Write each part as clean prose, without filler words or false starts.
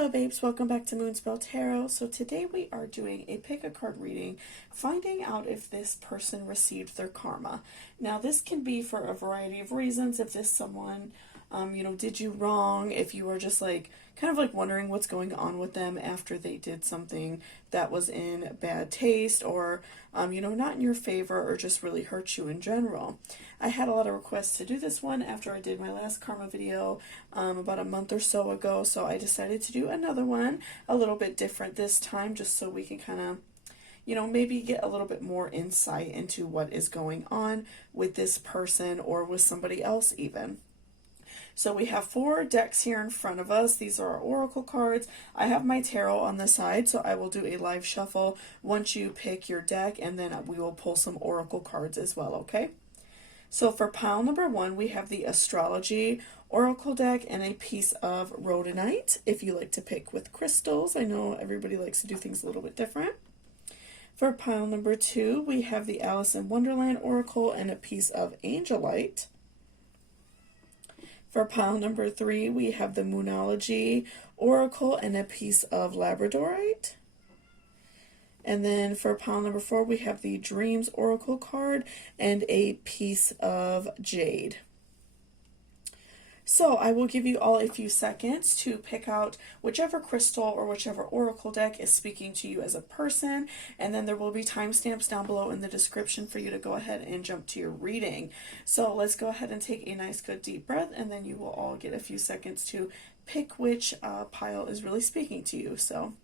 Hello babes, welcome back to Moonspell Tarot. So today we are doing a pick a card reading, finding out if this person received their karma. Now this can be for a variety of reasons. If this someone, did you wrong, if you are just kind of wondering what's going on with them after they did something that was in bad taste or, not in your favor or just really hurt you in general. I had a lot of requests to do this one after I did my last karma video about a month or so ago, so I decided to do another one a little bit different this time just so we can kind of maybe get a little bit more insight into what is going on with this person or with somebody else even. So we have 4 decks here in front of us. These are our oracle cards. I have my tarot on the side, so I will do a live shuffle once you pick your deck, and then we will pull some oracle cards as well, okay? So for pile number 1, we have the astrology oracle deck and a piece of rhodonite, if you like to pick with crystals. I know everybody likes to do things a little bit different. For pile number 2, we have the Alice in Wonderland oracle and a piece of angelite. For pile number 3, we have the Moonology oracle and a piece of labradorite. And then for pile number 4, we have the Dreams oracle card and a piece of jade. So I will give you all a few seconds to pick out whichever crystal or whichever oracle deck is speaking to you as a person, and then there will be timestamps down below in the description for you to go ahead and jump to your reading. So let's go ahead and take a nice good deep breath, and then you will all get a few seconds to pick which pile is really speaking to you. So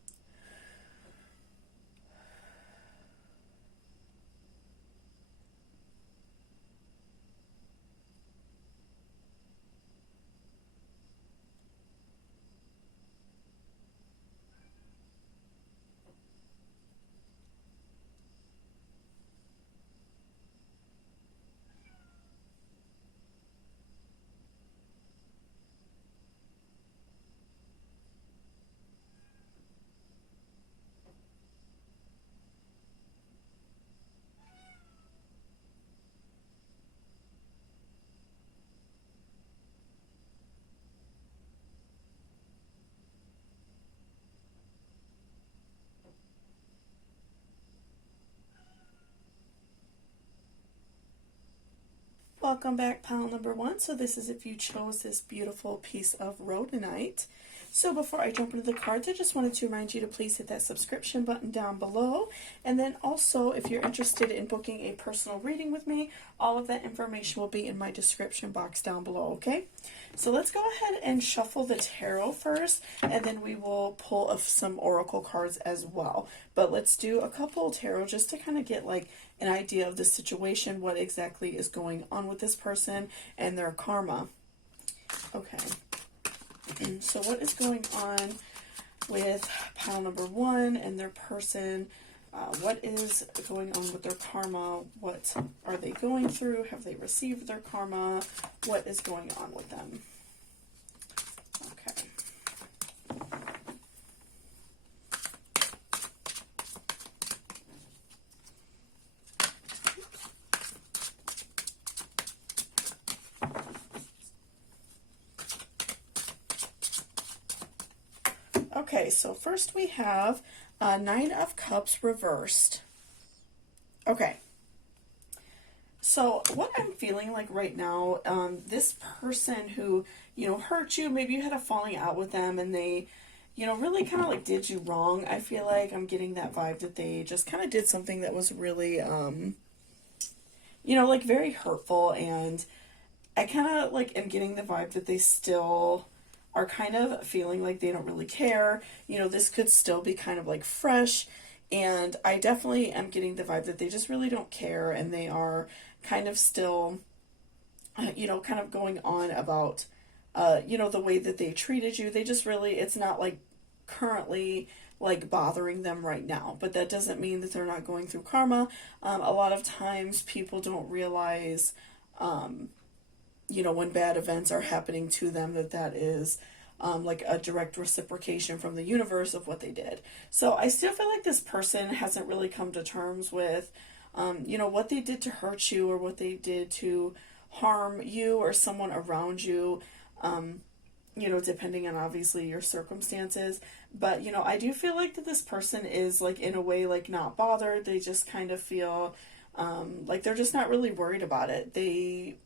welcome back, pile number 1. So this is if you chose this beautiful piece of rhodonite. So before I jump into the cards, I just wanted to remind you to please hit that subscription button down below. And then also, if you're interested in booking a personal reading with me, all of that information will be in my description box down below, okay? So let's go ahead and shuffle the tarot first, and then we will pull some oracle cards as well. But let's do a couple tarot just to kind of get an idea of the situation, what exactly is going on with this person and their karma. Okay. So what is going on with pile number 1 and their person? What is going on with their karma? What are they going through? Have they received their karma? What is going on with them? Okay. Okay, so first we have Nine of Cups reversed. Okay. So what I'm feeling like right now, this person who, hurt you, maybe you had a falling out with them and they, really kind of did you wrong. I feel like I'm getting that vibe that they just kind of did something that was really, very hurtful, and I kind of am getting the vibe that they still are kind of feeling like they don't really care. This could still be kind of fresh, and I definitely am getting the vibe that they just really don't care, and they are kind of still, kind of going on about, the way that they treated you. They just really, it's not currently bothering them right now, but that doesn't mean that they're not going through karma. A lot of times people don't realize, when bad events are happening to them, that is a direct reciprocation from the universe of what they did. So I still feel like this person hasn't really come to terms with, what they did to hurt you or what they did to harm you or someone around you. you know, depending on obviously your circumstances. But, you know, I do feel like that this person is, like, in a way, like, not bothered. They just kind of feel like they're just not really worried about it. They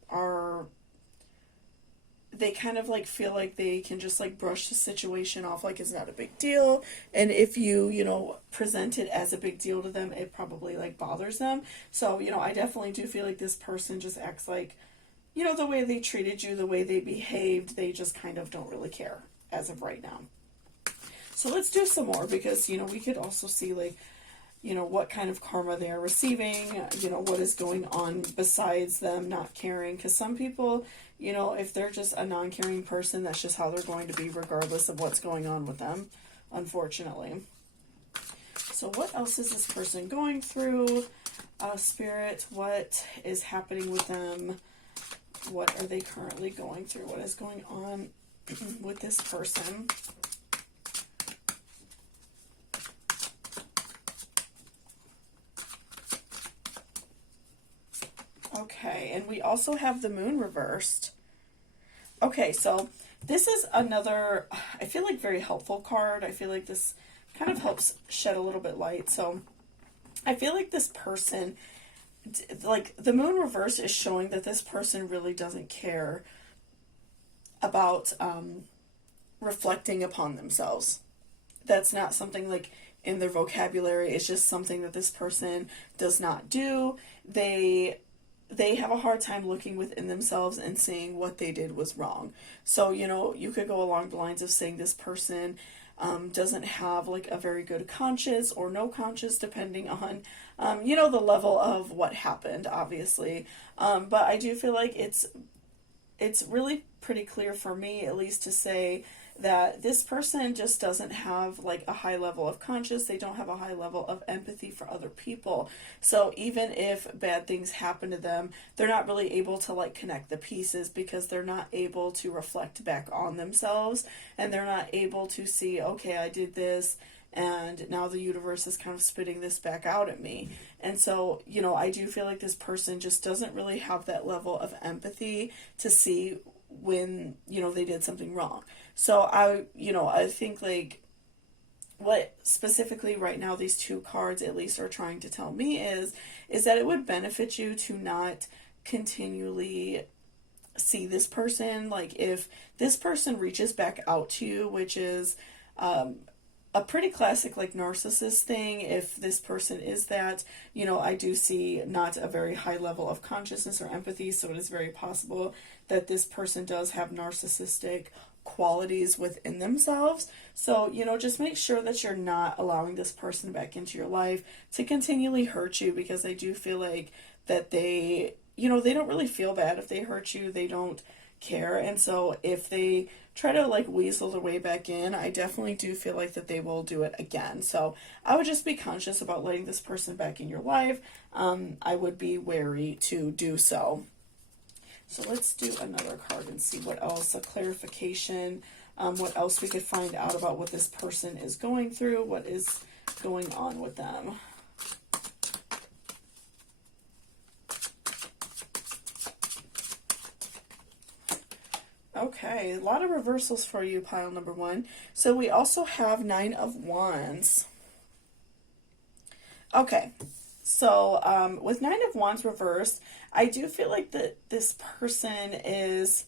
kind of like feel like they can just like brush the situation off like it's not a big deal. And if you know, present it as a big deal to them, it probably like bothers them. So, you know, I definitely do feel like this person just acts like, you know, the way they treated you, the way they behaved, they just kind of don't really care as of right now. So let's do some more, because, you know, we could also see, like, you know, what kind of karma they are receiving, you know, what is going on besides them not caring. Because some people, you know, if they're just a non-caring person, that's just how they're going to be regardless of what's going on with them, unfortunately. So what else is this person going through? Spirit, what is happening with them? What are they currently going through? What is going on with this person? Okay, and we also have the moon reversed. Okay, so this is another, I feel like, very helpful card. I feel like this kind of helps shed a little bit light. So I feel like this person, like, the moon reverse is showing that this person really doesn't care about reflecting upon themselves. That's not something like in their vocabulary. It's just something that this person does not do. They have a hard time looking within themselves and seeing what they did was wrong. So, you know, you could go along the lines of saying this person doesn't have like a very good conscience or no conscience, depending on, you know, the level of what happened, obviously. But I do feel like it's really pretty clear for me, at least, to say that this person just doesn't have like a high level of conscience. They don't have a high level of empathy for other people. So even if bad things happen to them, they're not really able to like connect the pieces, because they're not able to reflect back on themselves, and they're not able to see, okay, I did this, and now the universe is kind of spitting this back out at me. And so, you know, I do feel like this person just doesn't really have that level of empathy to see when, you know, they did something wrong. So I think like what specifically right now these two cards at least are trying to tell me is that it would benefit you to not continually see this person. Like, if this person reaches back out to you, which is a pretty classic like narcissist thing, if this person is that, you know, I do see not a very high level of consciousness or empathy. So it is very possible that this person does have narcissistic qualities within themselves. So, you know, just make sure that you're not allowing this person back into your life to continually hurt you, because I do feel like that they, you know, they don't really feel bad if they hurt you. They don't care. And so if they try to like weasel their way back in, I definitely do feel like that they will do it again. So I would just be conscious about letting this person back in your life. I would be wary to do so. So let's do another card and see what else, a clarification, what else we could find out about what this person is going through, what is going on with them. Okay, a lot of reversals for you, pile number one. So we also have 9 of Wands. Okay, so with 9 of Wands reversed, I do feel like that this person is,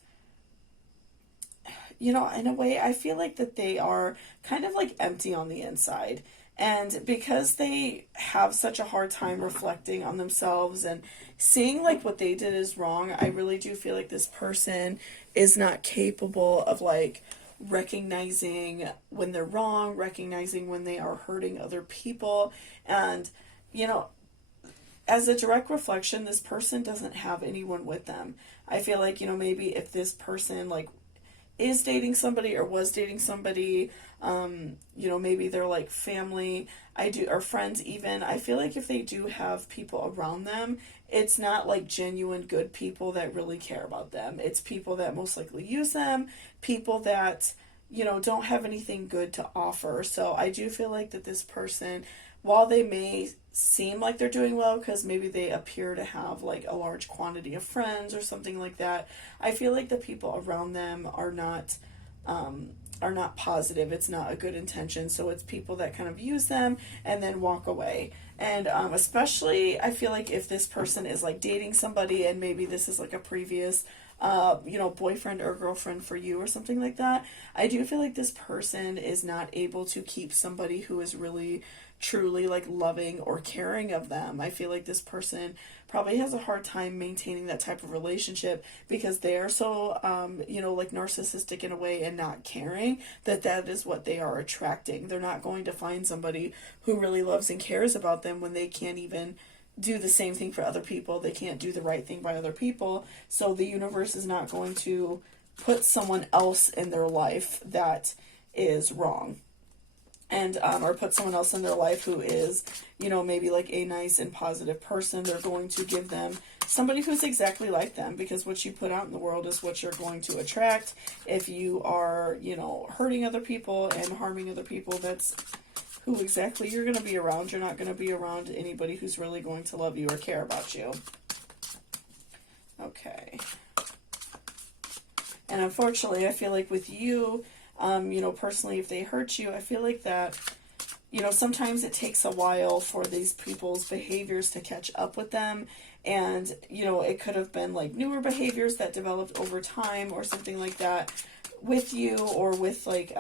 you know, in a way, I feel like that they are kind of like empty on the inside. And because they have such a hard time reflecting on themselves and seeing like what they did is wrong, I really do feel like this person is not capable of like recognizing when they're wrong, recognizing when they are hurting other people. And, you know, as a direct reflection, this person doesn't have anyone with them. I feel like, you know, maybe if this person like is dating somebody or was dating somebody, you know, maybe they're like family, or friends even. I feel like if they do have people around them, it's not like genuine good people that really care about them. It's people that most likely use them, people that, you know, don't have anything good to offer. So I do feel like that this person, while they may seem like they're doing well because maybe they appear to have like a large quantity of friends or something like that, I feel like the people around them are not are not positive. It's not a good intention. So it's people that kind of use them and then walk away. And especially, I feel like if this person is like dating somebody and maybe this is like a previous, boyfriend or girlfriend for you or something like that, I do feel like this person is not able to keep somebody who is really truly like loving or caring of them. I feel like this person probably has a hard time maintaining that type of relationship because they are so like narcissistic in a way and not caring, that is what they are attracting. They're not going to find somebody who really loves and cares about them when they can't even do the same thing for other people. They can't do the right thing by other people. So the universe is not going to put someone else in their life that is wrong. And or put someone else in their life who is, maybe like a nice and positive person. They're going to give them somebody who's exactly like them, because what you put out in the world is what you're going to attract. If you are, hurting other people and harming other people, that's who exactly you're going to be around. You're not going to be around anybody who's really going to love you or care about you. Okay. And unfortunately, I feel like with you, personally, if they hurt you, I feel like that, sometimes it takes a while for these people's behaviors to catch up with them. And, it could have been like newer behaviors that developed over time or something like that with you, or with like,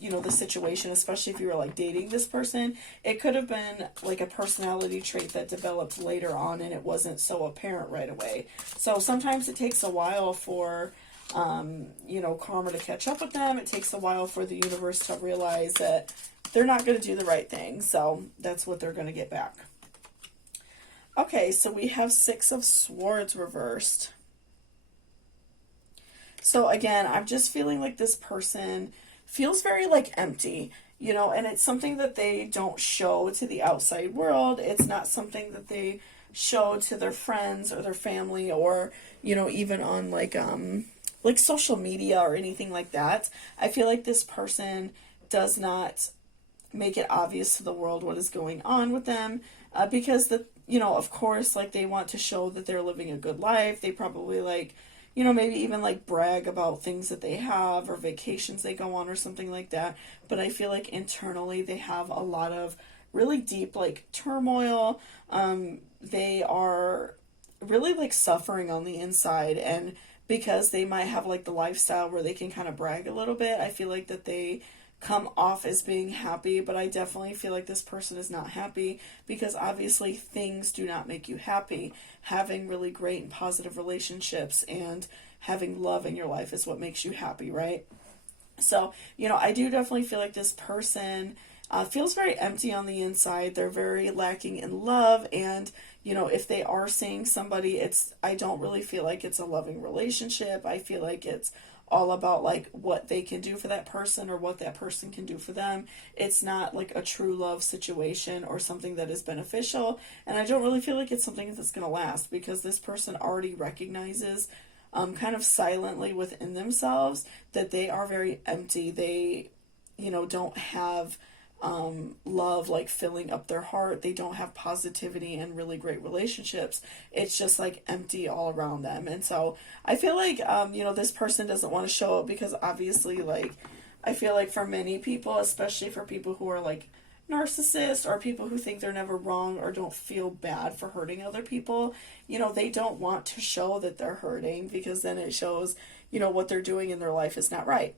the situation, especially if you were like dating this person. It could have been like a personality trait that developed later on and it wasn't so apparent right away. So sometimes it takes a while for karma to catch up with them. It takes a while for the universe to realize that they're not going to do the right thing. So that's what they're going to get back. Okay, so we have 6 of Swords reversed. So again, I'm just feeling like this person feels very like empty, and it's something that they don't show to the outside world. It's not something that they show to their friends or their family, or, even on like social media or anything like that. I feel like this person does not make it obvious to the world what is going on with them, because of course, like they want to show that they're living a good life. They probably maybe even like brag about things that they have or vacations they go on or something like that. But I feel like internally they have a lot of really deep like turmoil. They are really like suffering on the inside, and because they might have like the lifestyle where they can kind of brag a little bit, I feel like that they come off as being happy, but I definitely feel like this person is not happy, because obviously things do not make you happy. Having really great and positive relationships and having love in your life is what makes you happy, right? So, I do definitely feel like this person feels very empty on the inside. They're very lacking in love, and if they are seeing somebody, I don't really feel like it's a loving relationship. I feel like it's all about like what they can do for that person or what that person can do for them. It's not like a true love situation or something that is beneficial, and I don't really feel like it's something that's going to last, because this person already recognizes kind of silently within themselves that they are very empty. They don't have love like filling up their heart. They don't have positivity and really great relationships. It's just like empty all around them. And so I feel like this person doesn't want to show it, because obviously like I feel like for many people, especially for people who are like narcissists or people who think they're never wrong or don't feel bad for hurting other people, they don't want to show that they're hurting, because then it shows what they're doing in their life is not right.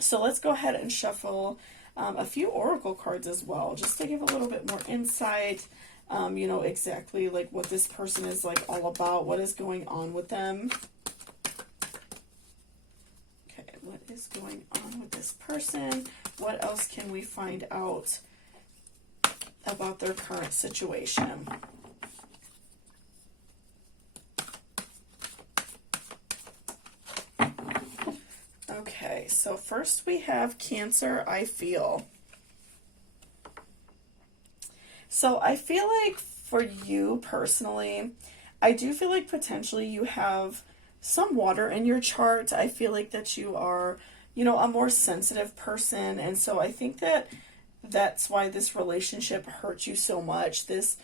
So let's go ahead and shuffle a few oracle cards as well, just to give a little bit more insight, exactly like what this person is like all about, what is going on with them. Okay, what is going on with this person? What else can we find out about their current situation? Okay, so first we have Cancer, I feel. So I feel like for you personally, I do feel like potentially you have some water in your chart. I feel like that you are, a more sensitive person. And so I think that that's why this relationship hurt you so much. This,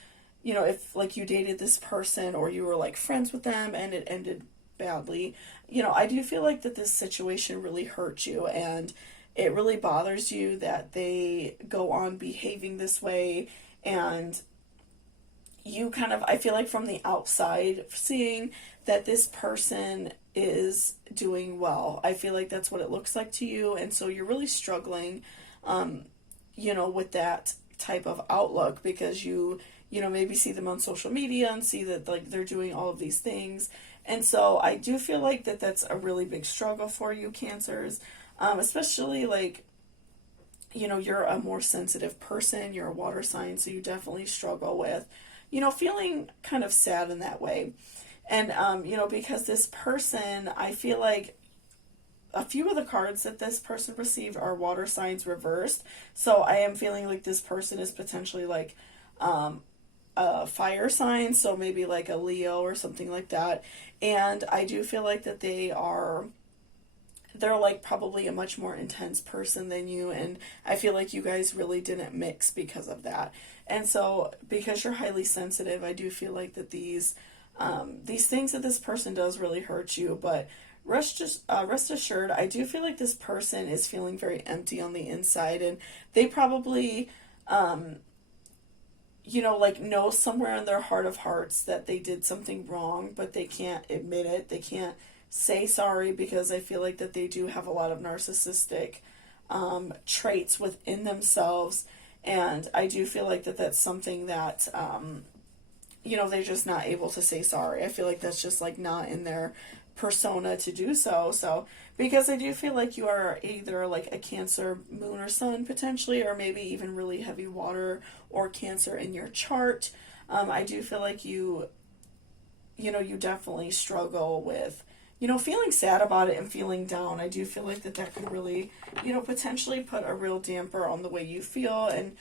if like you dated this person or you were like friends with them and it ended badly, I do feel like that this situation really hurt you, and it really bothers you that they go on behaving this way. And you kind of, I feel like from the outside seeing that this person is doing well, I feel like that's what it looks like to you. And so you're really struggling, with that type of outlook, because you maybe see them on social media and see that like they're doing all of these things. And so I do feel like that that's a really big struggle for you, Cancers, especially like, you're a more sensitive person, you're a water sign, so you definitely struggle with, feeling kind of sad in that way. And, because this person, I feel like a few of the cards that this person received are water signs reversed. So I am feeling like this person is potentially like a fire sign, so maybe like a Leo or something like that. And I do feel like that they're like probably a much more intense person than you, and I feel like you guys really didn't mix because of that. And so because you're highly sensitive, I do feel like that these things that this person does really hurt you. But rest assured, I do feel like this person is feeling very empty on the inside, and they probably like know somewhere in their heart of hearts that they did something wrong, but they can't admit it. They can't say sorry, because I feel like that they do have a lot of narcissistic traits within themselves. And I do feel like that that's something that, they're just not able to say sorry. I feel like that's just like not in their persona to do so. So, because I do feel like you are either like a Cancer moon or sun potentially, or maybe even really heavy water or Cancer in your chart. I do feel like you definitely struggle with, feeling sad about it and feeling down. I do feel like that could really, potentially put a real damper on the way you feel, and,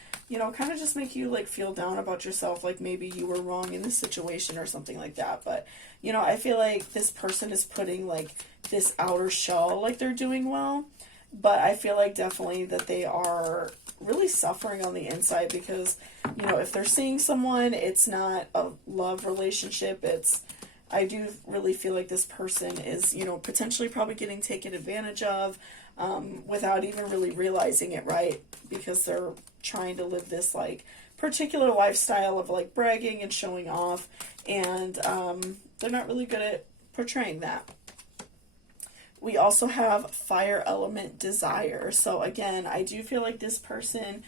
kind of just make you like feel down about yourself, like maybe you were wrong in this situation or something like that. But, I feel like this person is putting like this outer shell like they're doing well, but I feel like definitely that they are really suffering on the inside, because, if they're seeing someone, it's not a love relationship. I do really feel like this person is, potentially probably getting taken advantage of without even really realizing it, right? Because they're trying to live this like particular lifestyle of like bragging and showing off, and they're not really good at portraying that. We also have fire element desire. So again, I do feel like this person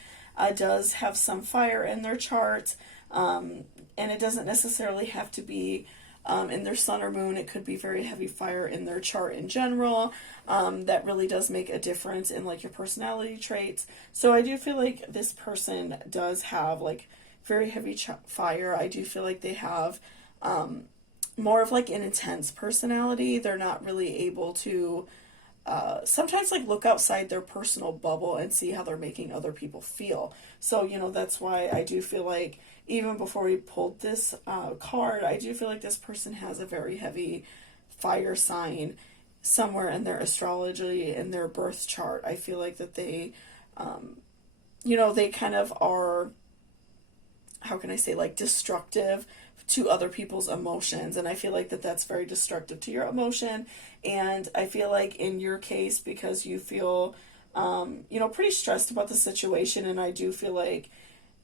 does have some fire in their chart, and it doesn't necessarily have to be in their sun or moon. It could be very heavy fire in their chart in general. That really does make a difference in like your personality traits. So I do feel like this person does have like very heavy fire. I do feel like they have more of like an intense personality. They're not really able to sometimes like look outside their personal bubble and see how they're making other people feel. So, that's why I do feel like even before we pulled this card, I do feel like this person has a very heavy fire sign somewhere in their astrology, in their birth chart. I feel like that they, they kind of are, how can I say, like destructive to other people's emotions. And I feel like that that's very destructive to your emotion. And I feel like in your case, because you feel, pretty stressed about the situation, and I do feel like,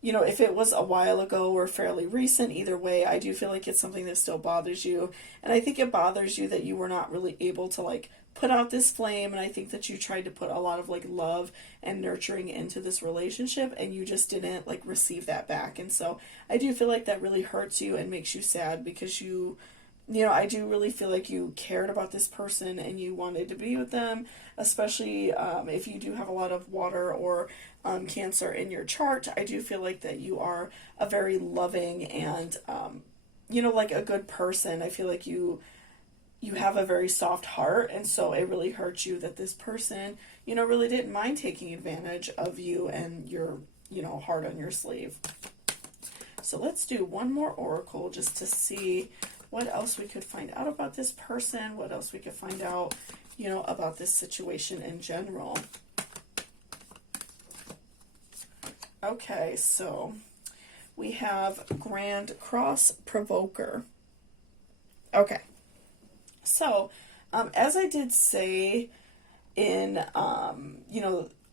if it was a while ago or fairly recent, either way, I do feel like it's something that still bothers you. And I think it bothers you that you were not really able to like put out this flame. And I think that you tried to put a lot of like love and nurturing into this relationship, and you just didn't like receive that back. And so I do feel like that really hurts you and makes you sad, because I do really feel like you cared about this person and you wanted to be with them, especially if you do have a lot of water or Cancer in your chart. I do feel like that you are a very loving and, like a good person. I feel like you have a very soft heart, and so it really hurts you that this person, really didn't mind taking advantage of you and your, heart on your sleeve. So let's do one more oracle just to see what else we could find out about this person, what else we could find out, about this situation in general. Okay, so we have Grand Cross Provoker. Okay, so As I did say in,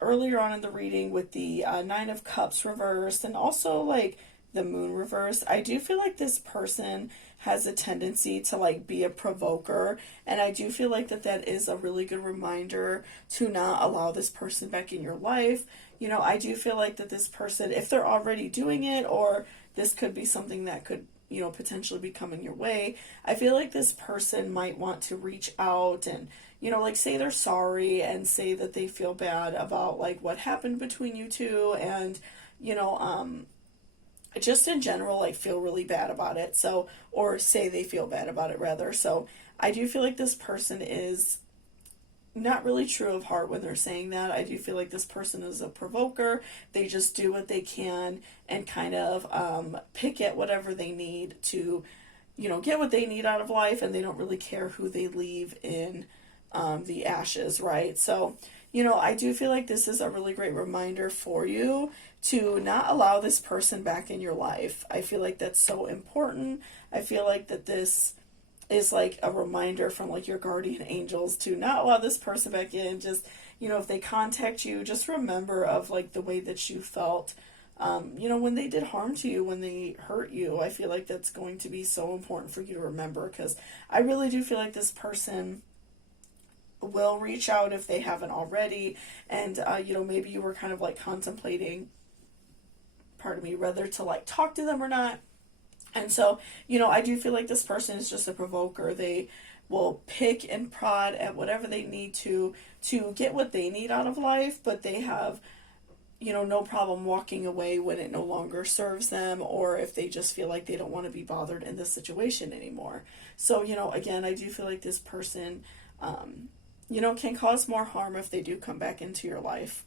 earlier on in the reading with the Nine of Cups reversed and also like the Moon reversed, I do feel like this person has a tendency to like be a provoker, and I do feel like that is a really good reminder to not allow this person back in your life. I do feel like that this person, if they're already doing it, or this could be something that could potentially be coming your way, I feel like this person might want to reach out and like say they're sorry and say that they feel bad about like what happened between you two, and just in general like feel really bad about it. So, or say they feel bad about it rather. So I do feel like this person is not really true of heart when they're saying that. I do feel like this person is a provoker. They just do what they can and kind of pick at whatever they need to, get what they need out of life, and they don't really care who they leave in the ashes, right? So, I do feel like this is a really great reminder for you to not allow this person back in your life. I feel like that's so important. I feel like that this is like a reminder from like your guardian angels to not allow this person back in. Just, if they contact you, just remember of like the way that you felt, when they did harm to you, when they hurt you. I feel like that's going to be so important for you to remember, because I really do feel like this person will reach out if they haven't already, and maybe you were kind of like contemplating, whether to like talk to them or not. And so, I do feel like this person is just a provoker. They will pick and prod at whatever they need to get what they need out of life, but they have, no problem walking away when it no longer serves them, or if they just feel like they don't want to be bothered in this situation anymore. So, again, I do feel like this person, can cause more harm if they do come back into your life.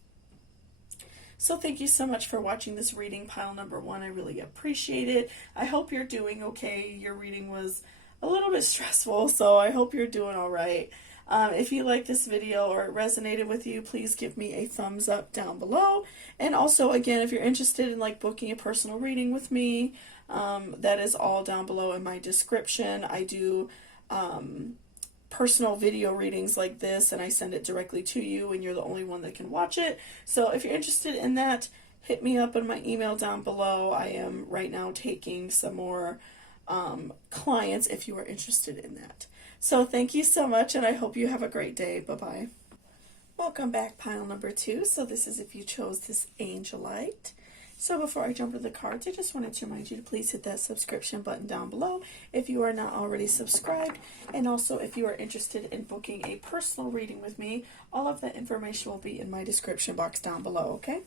So thank you so much for watching this reading, pile number 1. I really appreciate it. I hope you're doing okay. Your reading was a little bit stressful, so I hope you're doing all right. If you like this video or it resonated with you, please give me a thumbs up down below. And also, again, if you're interested in like booking a personal reading with me, that is all down below in my description. I do personal video readings like this, and I send it directly to you, and you're the only one that can watch it. So if you're interested in that, hit me up on my email down below. I am right now taking some more clients if you are interested in that. So thank you so much, and I hope you have a great day. Bye-bye. Welcome back, pile number 2. So this is if you chose this Angelite. So before I jump into the cards, I just wanted to remind you to please hit that subscription button down below if you are not already subscribed. And also, if you are interested in booking a personal reading with me, all of that information will be in my description box down below, okay?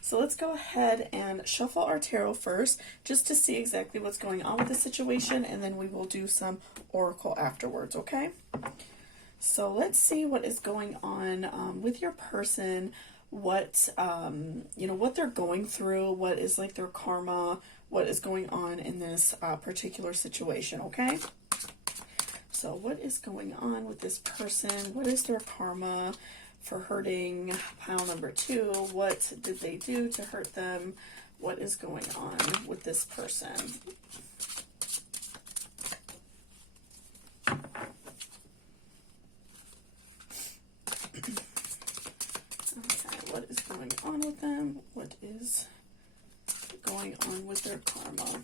So let's go ahead and shuffle our tarot first, just to see exactly what's going on with the situation, and then we will do some oracle afterwards, okay? So let's see what is going on with your person. What what they're going through, what is like their karma, what is going on in this particular situation, okay? So what is going on with this person? What is their karma for hurting pile number 2? What did they do to hurt them? What is going on with this person? What is going on with them? What is going on with their karma?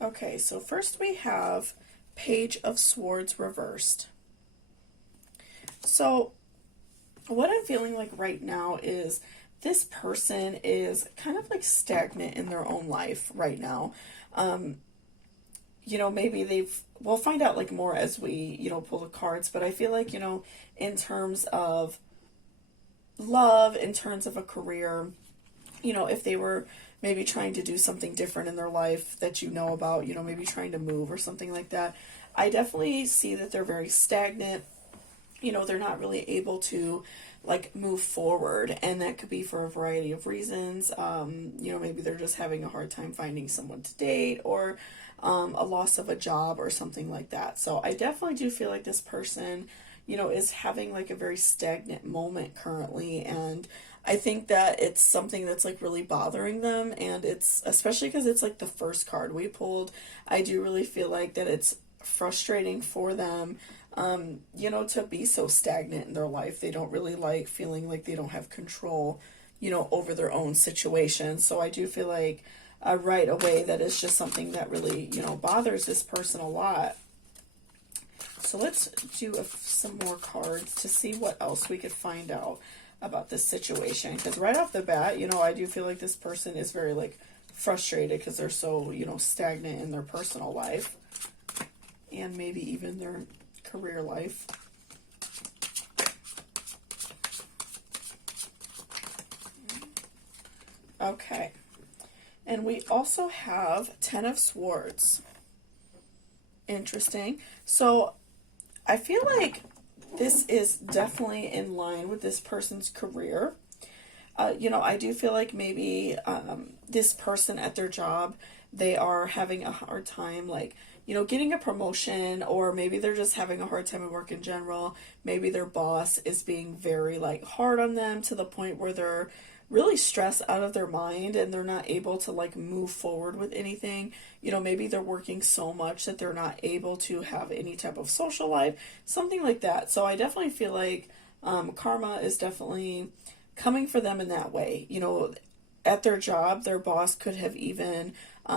Okay, so first we have Page of Swords reversed. So what I'm feeling like right now is this person is kind of like stagnant in their own life right now. Maybe we'll find out like more as we, pull the cards, but I feel like, in terms of love, in terms of a career, if they were maybe trying to do something different in their life that about, maybe trying to move or something like that, I definitely see that they're very stagnant. They're not really able to like move forward, and that could be for a variety of reasons. Maybe they're just having a hard time finding someone to date, or a loss of a job or something like that. So I definitely do feel like this person is having like a very stagnant moment currently, and I think that it's something that's like really bothering them, and it's especially because it's like the first card we pulled. I do really feel like that it's frustrating for them, you know, to be so stagnant in their life. They don't really like feeling like they don't have control, you know, over their own situation. So I do feel like right away that is just something that really, you know, bothers this person a lot. So let's do some more cards to see what else we could find out about this situation. Because right off the bat, you know, I do feel like this person is very, like, frustrated because they're so, you know, stagnant in their personal life. And maybe even their career life. Okay. And we also have 10 of Swords. Interesting. So I feel like this is definitely in line with this person's career. You know, I do feel like maybe this person at their job, they are having a hard time, like, you know, getting a promotion, or maybe they're just having a hard time at work in general. Maybe their boss is being very, like, hard on them to the point where they're really stressed out of their mind and they're not able to, like, move forward with anything. You know, maybe they're working so much that they're not able to have any type of social life, something like that. So I definitely feel like karma is definitely coming for them in that way. You know, at their job, their boss could have even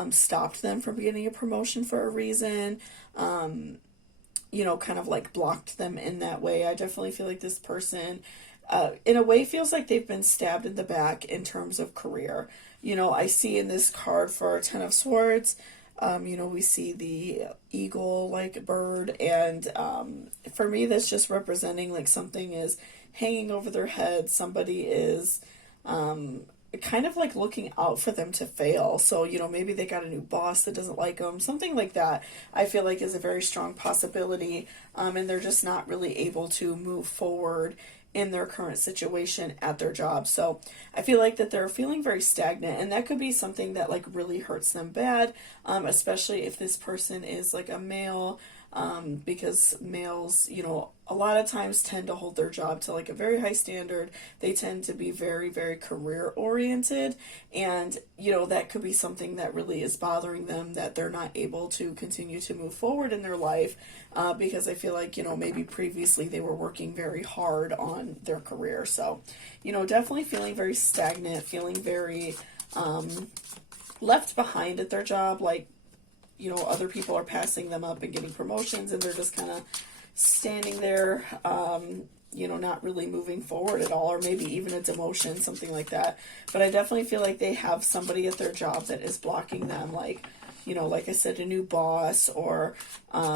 stopped them from getting a promotion for a reason, you know, kind of like blocked them in that way. I definitely feel like this person, in a way, feels like they've been stabbed in the back in terms of career. You know, I see in this card for our 10 of Swords, you know, we see the eagle, like, bird, and for me, that's just representing, like, something is hanging over their head. Somebody is kind of like looking out for them to fail. So, you know, maybe they got a new boss that doesn't like them, something like that. I feel like is a very strong possibility, and they're just not really able to move forward in their current situation at their job. So I feel like that they're feeling very stagnant, and that could be something that, like, really hurts them bad, especially if this person is, like, a male, because males, you know, a lot of times tend to hold their job to, like, a very high standard. They tend to be very, very career oriented, and, you know, that could be something that really is bothering them, that they're not able to continue to move forward in their life, because I feel like, you know, maybe previously they were working very hard on their career. So, you know, definitely feeling very stagnant, feeling very left behind at their job, like, you know, other people are passing them up and getting promotions, and they're just kind of standing there, you know, not really moving forward at all, or maybe even a demotion, something like that. But I definitely feel like they have somebody at their job that is blocking them, like, you know, like I said, a new boss, or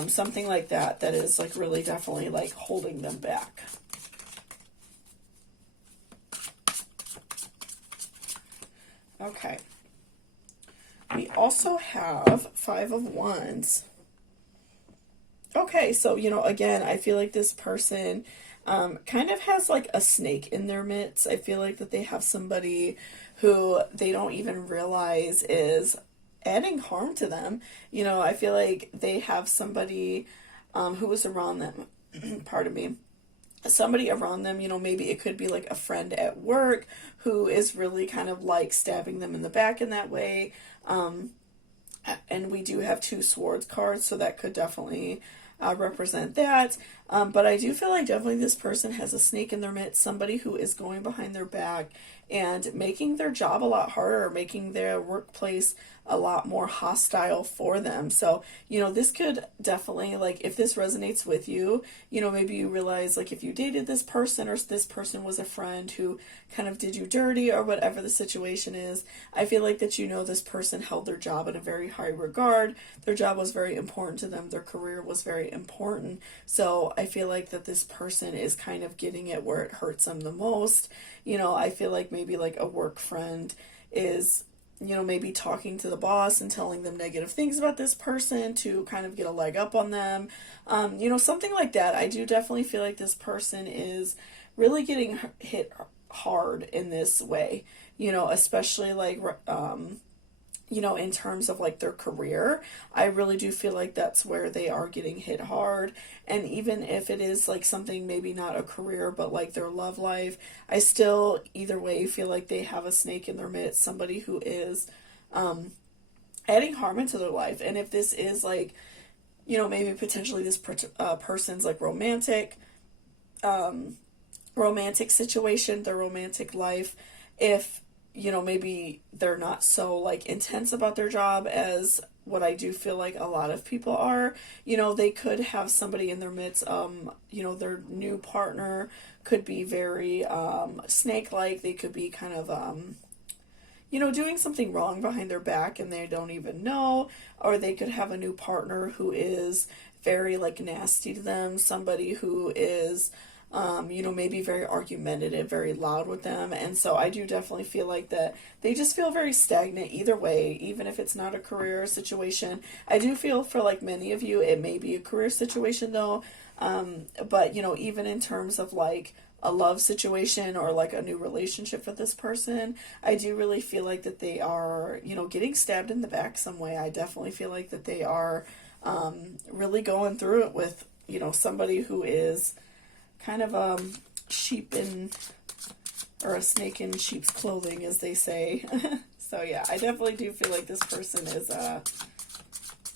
something like that, that is, like, really definitely, like, holding them back. Okay. We also have 5 of Wands. Okay, so, you know, again, I feel like this person kind of has, like, a snake in their midst. I feel like that they have somebody who they don't even realize is adding harm to them. You know, I feel like they have somebody who is around them, pardon me, somebody around them, you know, maybe it could be like a friend at work who is really kind of like stabbing them in the back in that way. And we do have 2 swords cards, so that could definitely represent that. But I do feel like definitely this person has a snake in their midst, somebody who is going behind their back and making their job a lot harder, making their workplace a lot more hostile for them. So, you know, this could definitely, like, if this resonates with you, you know, maybe you realize, like, if you dated this person, or this person was a friend who kind of did you dirty, or whatever the situation is, I feel like that, you know, this person held their job in a very high regard. Their job was very important to them. Their career was very important. So I feel like that this person is kind of getting it where it hurts them the most. You know, I feel like maybe like a work friend is, you know, maybe talking to the boss and telling them negative things about this person to kind of get a leg up on them. You know, something like that. I do definitely feel like this person is really getting hit hard in this way, you know, especially like, you know, in terms of like their career. I really do feel like that's where they are getting hit hard. And even if it is like something, maybe not a career, but like their love life, I still either way feel like they have a snake in their midst, somebody who is adding harm into their life. And if this is like, maybe potentially this person's like romantic situation, their romantic life. If, maybe they're not so like intense about their job as what I do feel like a lot of people are, they could have somebody in their midst, their new partner could be very snake-like. They could be kind of doing something wrong behind their back and they don't even know, or they could have a new partner who is very like nasty to them, somebody who is maybe very argumentative, very loud with them. And so I do definitely feel like that they just feel very stagnant either way, even if it's not a career situation. I do feel for like many of you, it may be a career situation though. But even in terms of like a love situation or like a new relationship with this person, I do really feel like that they are, getting stabbed in the back some way. I definitely feel like that they are really going through it with, somebody who is kind of sheep in, or a snake in sheep's clothing, as they say. So yeah, I definitely do feel like this person is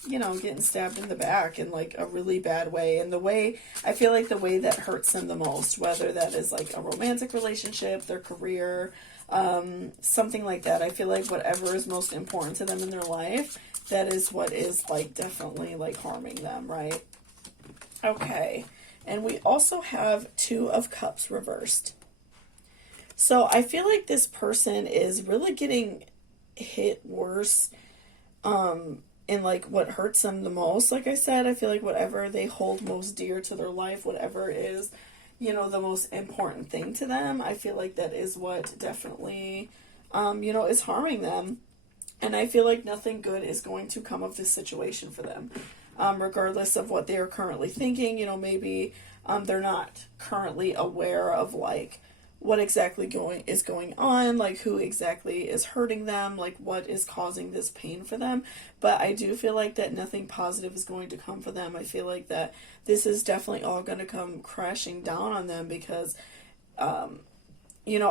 getting stabbed in the back in like a really bad way. And I feel like the way that hurts them the most, whether that is like a romantic relationship, their career, something like that. I feel like whatever is most important to them in their life, that is what is like definitely like harming them, right? Okay. And we also have Two of Cups reversed. So I feel like this person is really getting hit worse in like what hurts them the most. Like I said, I feel like whatever they hold most dear to their life, whatever is, the most important thing to them, I feel like that is what definitely, is harming them. And I feel like nothing good is going to come of this situation for them. Regardless of what they are currently thinking, maybe they're not currently aware of like what exactly is going on, like who exactly is hurting them, like what is causing this pain for them. But I do feel like that nothing positive is going to come for them. I feel like that this is definitely all going to come crashing down on them because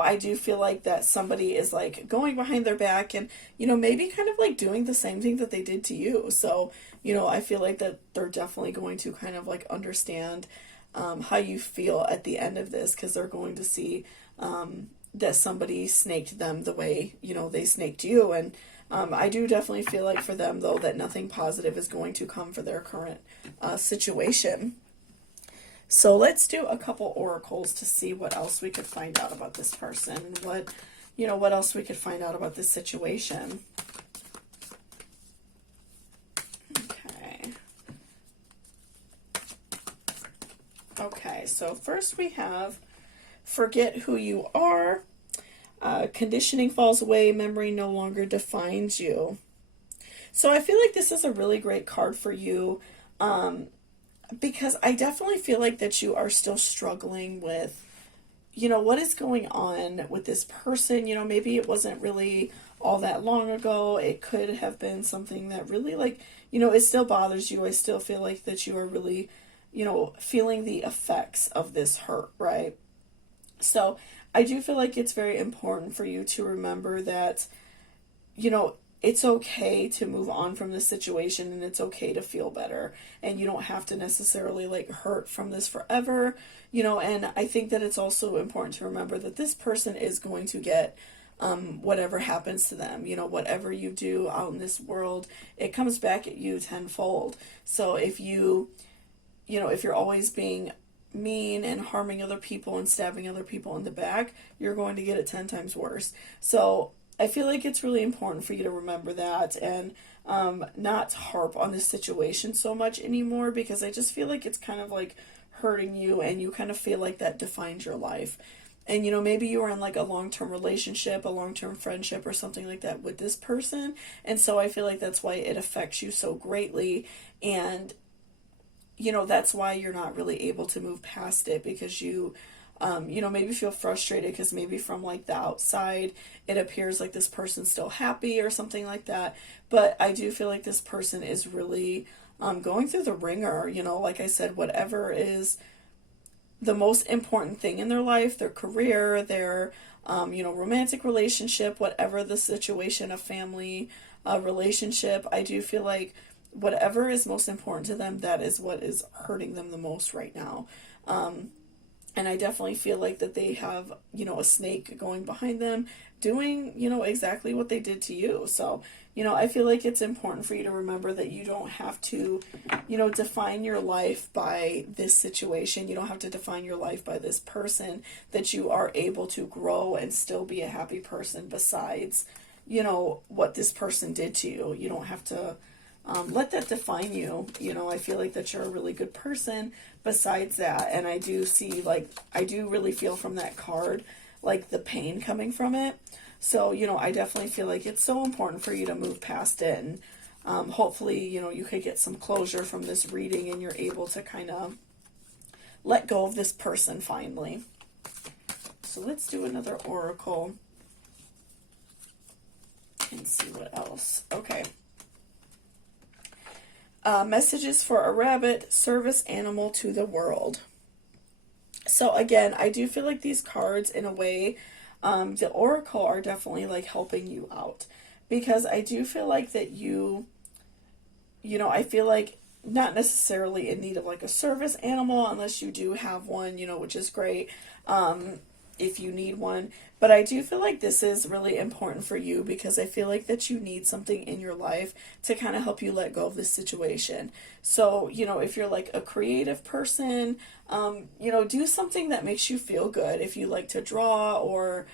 I do feel like that somebody is like going behind their back and, maybe kind of like doing the same thing that they did to you. So, I feel like that they're definitely going to kind of like understand how you feel at the end of this, because they're going to see that somebody snaked them the way, they snaked you. And I do definitely feel like for them, though, that nothing positive is going to come for their current situation. So let's do a couple oracles to see what else we could find out about this person. What else we could find out about this situation. Okay, so first we have forget who you are. Conditioning falls away. Memory no longer defines you. So I feel like this is a really great card for you. Because I definitely feel like that you are still struggling with, what is going on with this person. Maybe it wasn't really all that long ago. It could have been something that really like, it still bothers you. I still feel like that you are really, feeling the effects of this hurt, right? So I do feel like it's very important for you to remember that, it's okay to move on from this situation and it's okay to feel better. And you don't have to necessarily like hurt from this forever, and I think that it's also important to remember that this person is going to get whatever happens to them, whatever you do out in this world, it comes back at you tenfold. So if if you're always being mean and harming other people and stabbing other people in the back, you're going to get it 10 times worse. So I feel like it's really important for you to remember that and not harp on this situation so much anymore, because I just feel like it's kind of like hurting you and you kind of feel like that defines your life. And, maybe you were in like a long-term relationship, a long-term friendship or something like that with this person. And so I feel like that's why it affects you so greatly. And, that's why you're not really able to move past it, because you maybe feel frustrated because maybe from like the outside, it appears like this person's still happy or something like that. But I do feel like this person is really going through the ringer, like I said, whatever is the most important thing in their life, their career, their, romantic relationship, whatever the situation, a family relationship. I do feel like whatever is most important to them, that is what is hurting them the most right now. And I definitely feel like that they have, a snake going behind them doing, exactly what they did to you. So, I feel like it's important for you to remember that you don't have to, define your life by this situation. You don't have to define your life by this person, that you are able to grow and still be a happy person besides, what this person did to you. You don't have to let that define you. I feel like that you're a really good person besides that. And I do see, I do really feel from that card, the pain coming from it. So, I definitely feel like it's so important for you to move past it. And hopefully, you could get some closure from this reading and you're able to kind of let go of this person finally. So let's do another oracle and see what else. Okay. Messages for a rabbit, service animal to the world. So again, I do feel like these cards, in a way, the oracle are definitely helping you out, because I do feel like that I feel like not necessarily in need of a service animal unless you do have one, which is great. If you need one, but I do feel like this is really important for you, because I feel like that you need something in your life to kind of help you let go of this situation. So, if you're a creative person, do something that makes you feel good. If you like to draw or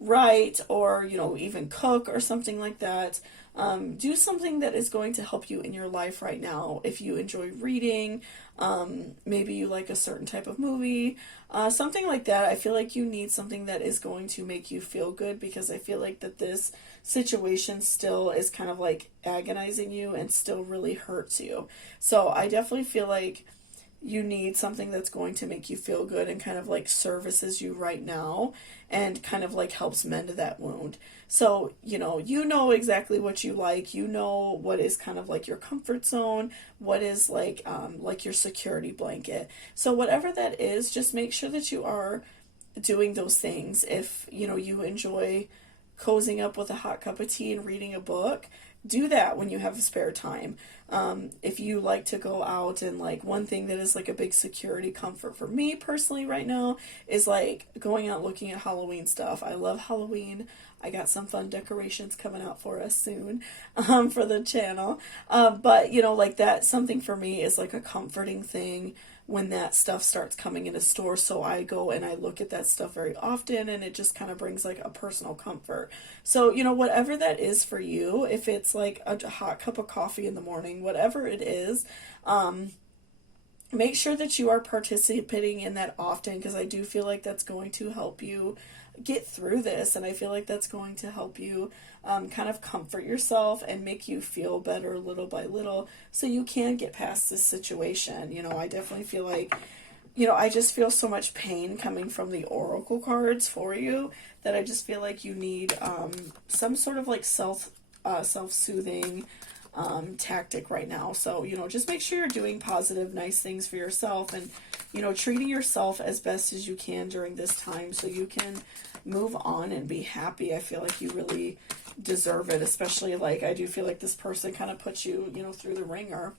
write or, even cook or something like that, do something that is going to help you in your life right now. If you enjoy reading, maybe you like a certain type of movie, something like that. I feel like you need something that is going to make you feel good, because I feel like that this situation still is kind of agonizing you and still really hurts you. So I definitely feel like you need something that's going to make you feel good and kind of services you right now and kind of helps mend that wound. So, you know exactly what you like, what is kind of your comfort zone, what is your security blanket. So whatever that is, just make sure that you are doing those things. If, you enjoy cozying up with a hot cup of tea and reading a book, do that when you have spare time. If you like to go out and one thing that is a big security comfort for me personally right now is going out looking at Halloween stuff. I love Halloween. I got some fun decorations coming out for us soon for the channel. But that's something for me is a comforting thing when that stuff starts coming in a store. So I go and I look at that stuff very often, and it just kind of brings a personal comfort. So, whatever that is for you, if it's a hot cup of coffee in the morning, whatever it is, make sure that you are participating in that often, because I do feel like that's going to help you get through this, and I feel like that's going to help you kind of comfort yourself and make you feel better little by little, so you can get past this situation. I definitely feel like, I just feel so much pain coming from the oracle cards for you, that I just feel like you need some sort of self-soothing tactic right now. So, just make sure you're doing positive, nice things for yourself, and, treating yourself as best as you can during this time, so you can move on and be happy. I feel like you really deserve it, especially I do feel like this person kind of puts you, through the ringer.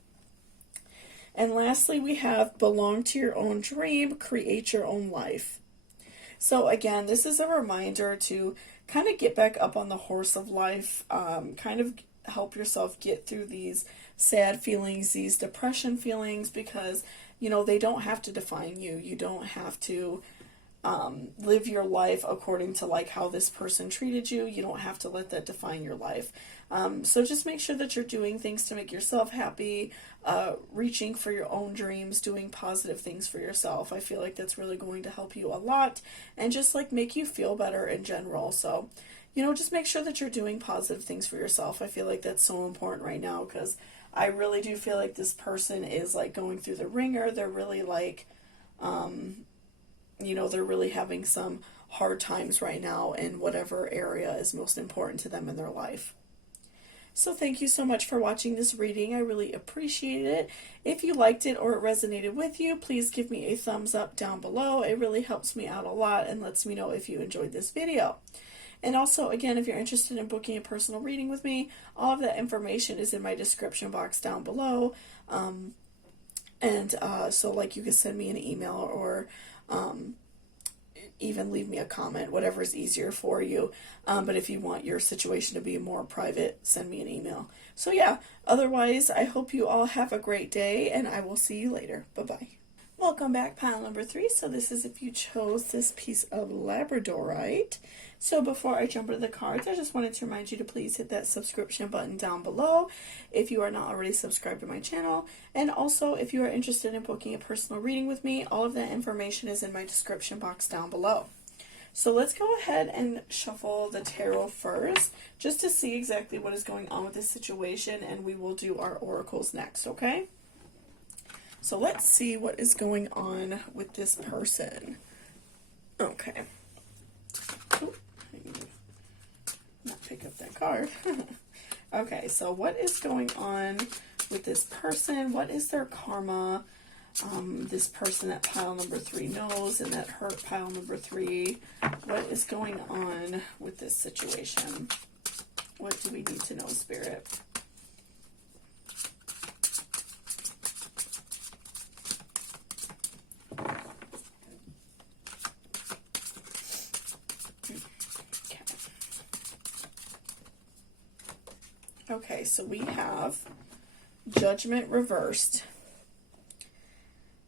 And lastly, we have belong to your own dream, create your own life. So again, this is a reminder to kind of get back up on the horse of life, kind of help yourself get through these sad feelings, these depression feelings, because, they don't have to define you. You don't have to live your life according to how this person treated you. You don't have to let that define your life. So just make sure that you're doing things to make yourself happy, reaching for your own dreams, doing positive things for yourself. I feel like that's really going to help you a lot, and just make you feel better in general. So, just make sure that you're doing positive things for yourself. I feel like that's so important right now, because I really do feel like this person is going through the ringer. They're really they're really having some hard times right now in whatever area is most important to them in their life. So thank you so much for watching this reading. I really appreciate it. If you liked it or it resonated with you, please give me a thumbs up down below. It really helps me out a lot and lets me know if you enjoyed this video. And also, again, if you're interested in booking a personal reading with me, all of that information is in my description box down below. So like you can send me an email or even leave me a comment, whatever is easier for you. But if you want your situation to be more private, send me an email. So yeah, otherwise, I hope you all have a great day, and I will see you later. Bye-bye. Welcome back, pile number 3. So this is if you chose this piece of labradorite. So before I jump into the cards, I just wanted to remind you to please hit that subscription button down below if you are not already subscribed to my channel. And also, if you are interested in booking a personal reading with me, all of that information is in my description box down below. So let's go ahead and shuffle the tarot first, just to see exactly what is going on with this situation, and we will do our oracles next, okay? So let's see what is going on with this person. Okay. Oh, not pick up that card. Okay, so what is going on with this person? What is their karma? This person at pile number 3 knows, and that hurt pile number 3. What is going on with this situation? What do we need to know, Spirit? Okay, so we have Judgment reversed.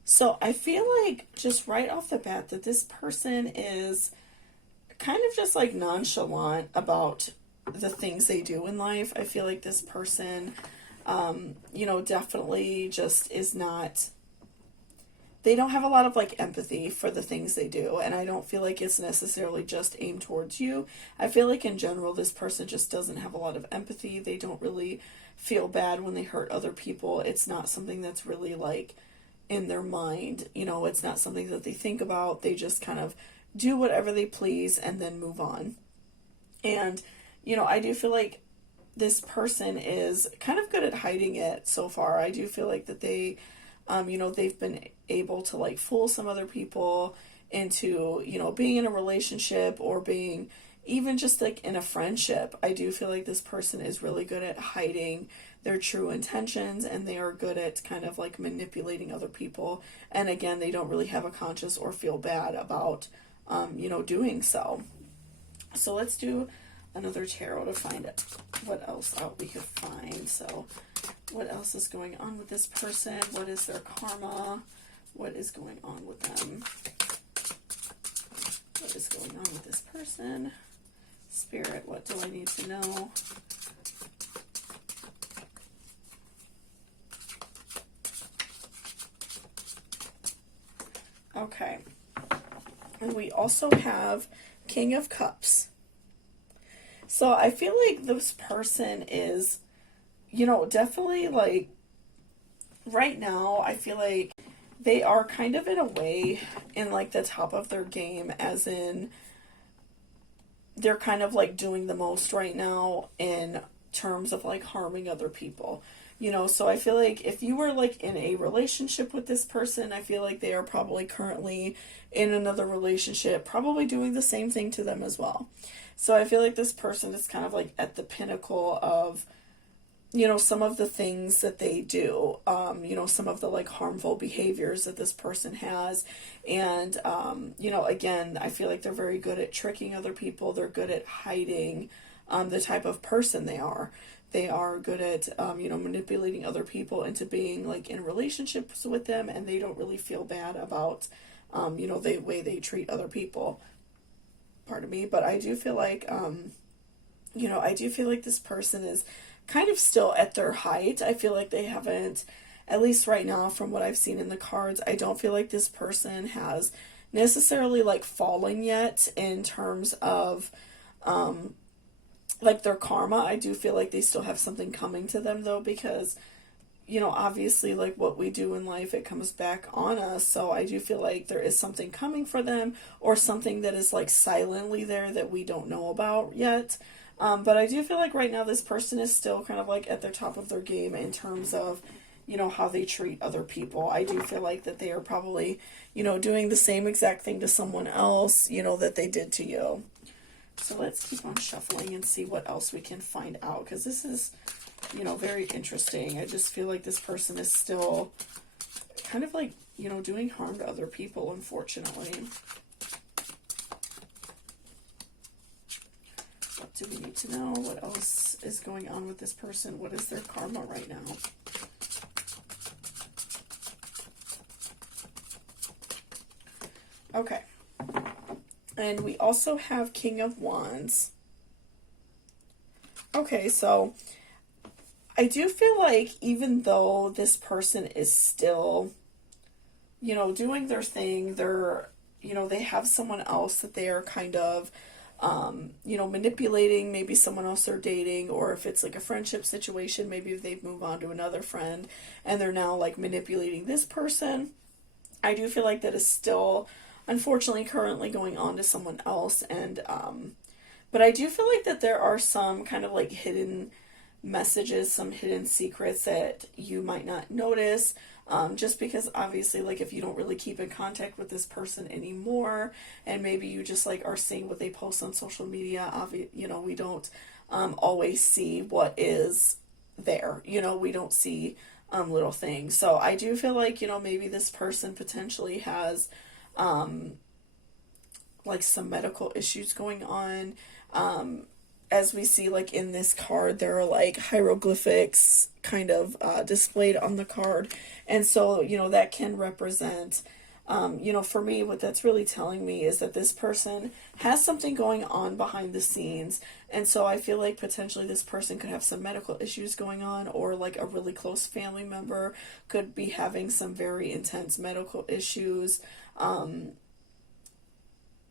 So I feel like just right off the bat that this person is kind of just like nonchalant about the things they do in life. I feel like this person, definitely just is not, they don't have a lot of like empathy for the things they do. And I don't feel like it's necessarily just aimed towards you. I feel like in general, this person just doesn't have a lot of empathy. They don't really feel bad when they hurt other people. It's not something that's really like in their mind. It's not something that they think about. They just kind of do whatever they please and then move on. And, I do feel like this person is kind of good at hiding it so far. I do feel like that they, they've been able to like fool some other people into, being in a relationship or being even just like in a friendship. I do feel like this person is really good at hiding their true intentions, and they are good at kind of like manipulating other people. And again, they don't really have a conscience or feel bad about, doing so. So let's do another tarot to find out what else out we could find. So what else is going on with this person? What is their karma? What is going on with them? What is going on with this person? Spirit, what do I need to know? Okay. And we also have King of Cups. So I feel like this person is, definitely like, right now, I feel like they are kind of in a way in like the top of their game, as in they're kind of like doing the most right now in terms of like harming other people. So I feel like if you were like in a relationship with this person, I feel like they are probably currently in another relationship, probably doing the same thing to them as well. So I feel like this person is kind of like at the pinnacle of, some of the things that they do, some of the like harmful behaviors that this person has. And, again, I feel like they're very good at tricking other people. They're good at hiding the type of person they are. They are good at, manipulating other people into being like in relationships with them, and they don't really feel bad about, the way they treat other people. Pardon me, but I do feel like, I do feel like this person is kind of still at their height. I feel like they haven't, at least right now from what I've seen in the cards, I don't feel like this person has necessarily like fallen yet in terms of, like their karma. I do feel like they still have something coming to them though, because, obviously like what we do in life, it comes back on us. So I do feel like there is something coming for them, or something that is like silently there that we don't know about yet. But I do feel like right now this person is still kind of like at the top of their game in terms of, how they treat other people. I do feel like that they are probably, doing the same exact thing to someone else, that they did to you. So let's keep on shuffling and see what else we can find out, because this is, you know, very interesting. I just feel like this person is still kind of like, you know, doing harm to other people, unfortunately. What do we need to know? What else is going on with this person? What is their karma right now? Okay. And we also have King of Wands. Okay, so I do feel like even though this person is still, you know, doing their thing, they're, you know, they have someone else that they are kind of, you know, manipulating, maybe someone else they're dating, or if it's like a friendship situation, maybe if they've moved on to another friend and they're now like manipulating this person. I do feel like that is still, unfortunately, currently going on to someone else. And, but I do feel like that there are some kind of like hidden messages, some hidden secrets that you might not notice, just because obviously, like, if you don't really keep in contact with this person anymore, and maybe you just like are seeing what they post on social media, you know, we don't always see what is there, you know, we don't see little things. So I do feel like, you know, maybe this person potentially has like some medical issues going on. As we see, like in this card, there are like hieroglyphics kind of displayed on the card. And so, you know, that can represent, you know, for me, what that's really telling me is that this person has something going on behind the scenes. And so I feel like potentially this person could have some medical issues going on, or like a really close family member could be having some very intense medical issues.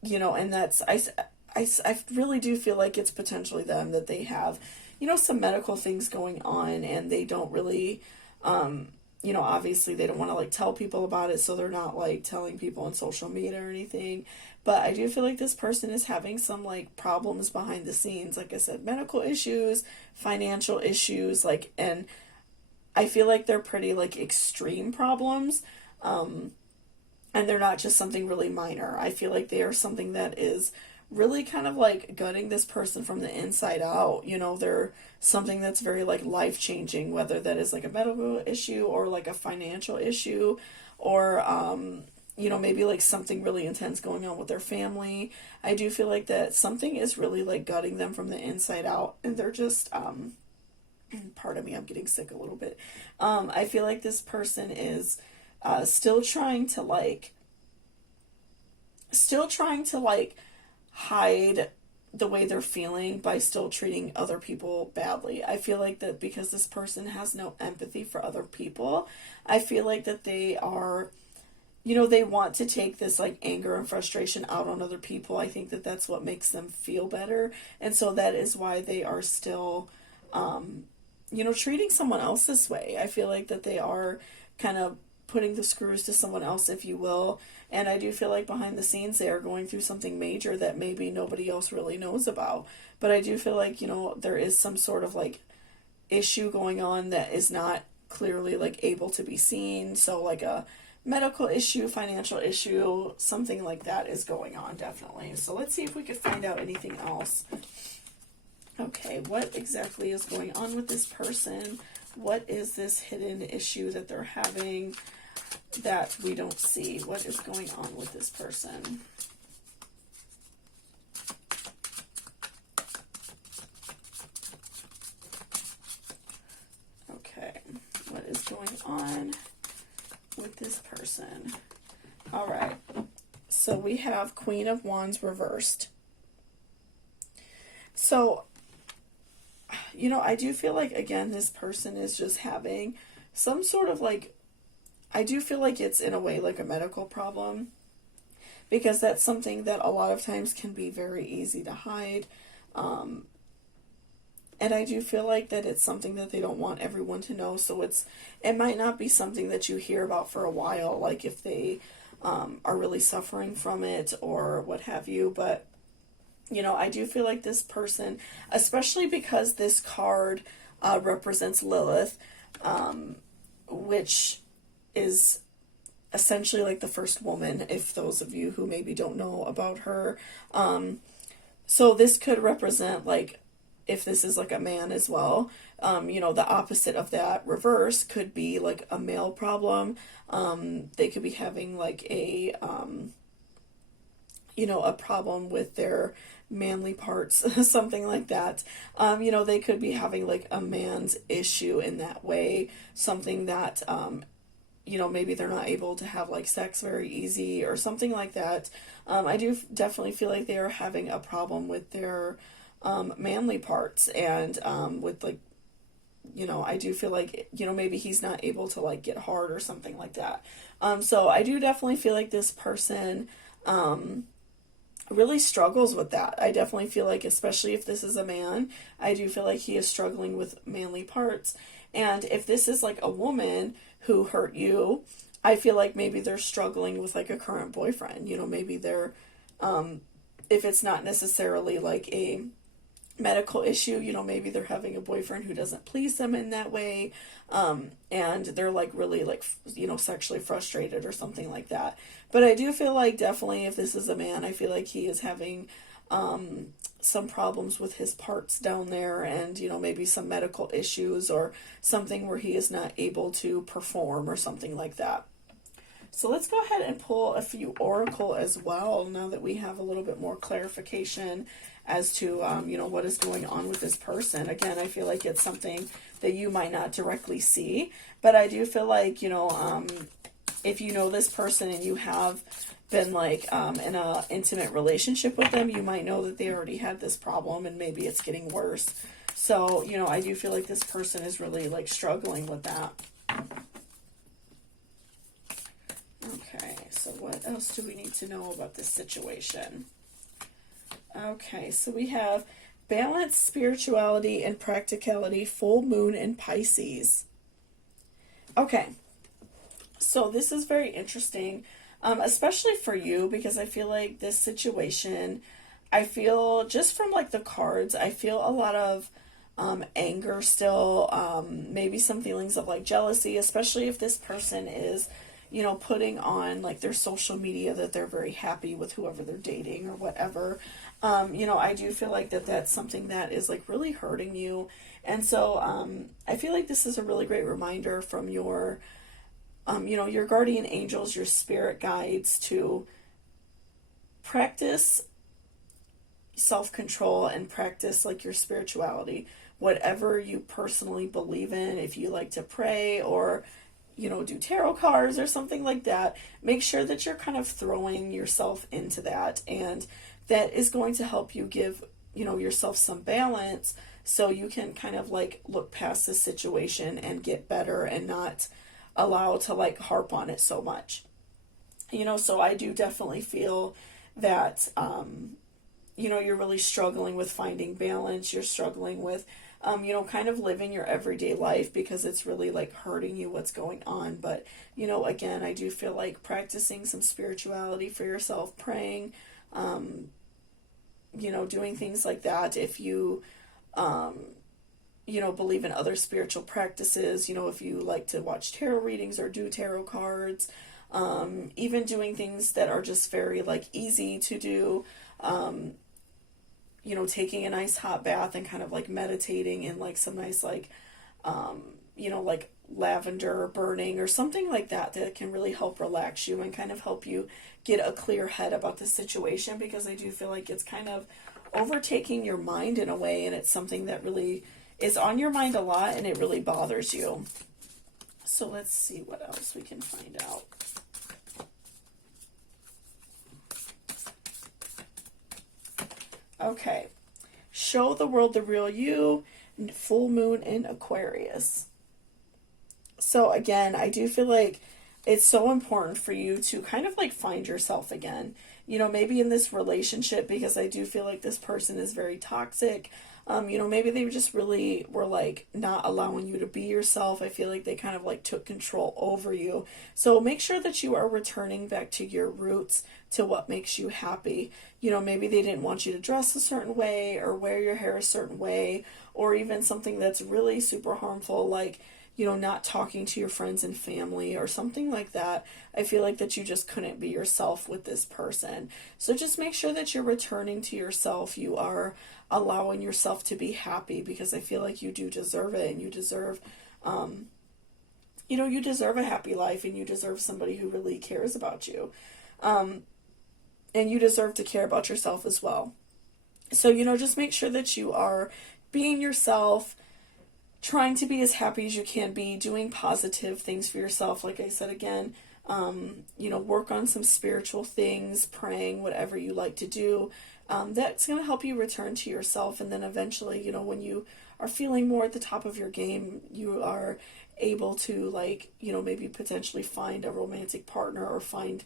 You know, and that's, I really do feel like it's potentially them, that they have, you know, some medical things going on, and they don't really, you know, obviously they don't want to like tell people about it, so they're not like telling people on social media or anything. But I do feel like this person is having some like problems behind the scenes, like I said, medical issues, financial issues, like, and I feel like they're pretty like extreme problems. And they're not just something really minor. I feel like they are something that is really kind of like gutting this person from the inside out. You know, they're something that's very like life changing, whether that is like a medical issue or like a financial issue, or you know, maybe like something really intense going on with their family. I do feel like that something is really like gutting them from the inside out, and they're just pardon me, I'm getting sick a little bit. I feel like this person is still trying to hide the way they're feeling by still treating other people badly. I feel like that because this person has no empathy for other people, I feel like that they are, you know, they want to take this like anger and frustration out on other people. I think that that's what makes them feel better. And so that is why they are still, you know, treating someone else this way. I feel like that they are kind of putting the screws to someone else, if you will. And I do feel like behind the scenes they are going through something major that maybe nobody else really knows about. But I do feel like, you know, there is some sort of like issue going on that is not clearly like able to be seen. So like a medical issue, financial issue, something like that is going on, definitely. So let's see if we could find out anything else. Okay, what exactly is going on with this person? What is this hidden issue that they're having that we don't see? What is going on with this person? Okay, what is going on with this person? All right, so we have Queen of Wands reversed. So, you know, I do feel like, again, this person is just having some sort of like, I do feel like it's in a way like a medical problem, because that's something that a lot of times can be very easy to hide. And I do feel like that it's something that they don't want everyone to know. So it might not be something that you hear about for a while, like if they are really suffering from it or what have you. But, you know, I do feel like this person, especially because this card represents Lilith, which is essentially like the first woman, if those of you who maybe don't know about her. So this could represent, like, if this is like a man as well, the opposite of that reverse could be like a male problem. They could be having like a problem with their manly parts, something like that. They could be having like a man's issue in that way, something that, maybe they're not able to have like sex very easy or something like that. I do definitely feel like they are having a problem with their manly parts, and with like, I do feel like, maybe he's not able to like get hard or something like that. So I do definitely feel like this person really struggles with that. I definitely feel like, especially if this is a man, I do feel like he is struggling with manly parts. And if this is like a woman who hurt you, I feel like maybe they're struggling with like a current boyfriend. Maybe they're, if it's not necessarily like a medical issue, maybe they're having a boyfriend who doesn't please them in that way, and they're like really like, sexually frustrated or something like that. But I do feel like definitely if this is a man, I feel like he is having some problems with his parts down there, and maybe some medical issues or something where he is not able to perform or something like that. So let's go ahead and pull a few oracle as well, now that we have a little bit more clarification as to, what is going on with this person. Again, I feel like it's something that you might not directly see, but I do feel like, if you know this person and you have been like in a intimate relationship with them, you might know that they already had this problem and maybe it's getting worse. So, I do feel like this person is really like struggling with that. Okay, so what else do we need to know about this situation? Okay, so we have balance, spirituality, and practicality, full moon in Pisces. Okay, so this is very interesting, especially for you, because I feel like this situation, I feel just from like the cards, I feel a lot of anger still, maybe some feelings of like jealousy, especially if this person is, putting on like their social media that they're very happy with whoever they're dating or whatever. I do feel like that's something that is like really hurting you. And so I feel like this is a really great reminder from your, your guardian angels, your spirit guides, to practice self-control and practice like your spirituality, whatever you personally believe in. If you like to pray or do tarot cards or something like that, make sure that you're kind of throwing yourself into that, and that is going to help you give, yourself some balance, so you can kind of like look past the situation and get better and not allow to like harp on it so much. So I do definitely feel that, you're really struggling with finding balance. You're struggling with, kind of living your everyday life, because it's really like hurting you what's going on. But, again, I do feel like practicing some spirituality for yourself, praying, doing things like that. If you, believe in other spiritual practices, if you like to watch tarot readings or do tarot cards, even doing things that are just very like easy to do, taking a nice hot bath and kind of like meditating in like some nice like, like lavender burning or something like that, that can really help relax you and kind of help you get a clear head about the situation, because I do feel like it's kind of overtaking your mind in a way, and it's something that really is on your mind a lot and it really bothers you. So let's see what else we can find out. Okay, show the world the real you, full moon in Aquarius. So again, I do feel like it's so important for you to kind of like find yourself again, maybe in this relationship, because I do feel like this person is very toxic. Maybe they just really were like not allowing you to be yourself. I feel like they kind of like took control over you. So make sure that you are returning back to your roots, to what makes you happy. Maybe they didn't want you to dress a certain way or wear your hair a certain way, or even something that's really super harmful, like, not talking to your friends and family or something like that. I feel like that you just couldn't be yourself with this person. So just make sure that you're returning to yourself. You are allowing yourself to be happy, because I feel like you do deserve it, and you deserve, you deserve a happy life, and you deserve somebody who really cares about you. And you deserve to care about yourself as well. So, just make sure that you are being yourself, trying to be as happy as you can be, doing positive things for yourself. Like I said again, work on some spiritual things, praying, whatever you like to do. That's going to help you return to yourself. And then eventually, when you are feeling more at the top of your game, you are able to, maybe potentially find a romantic partner, or find,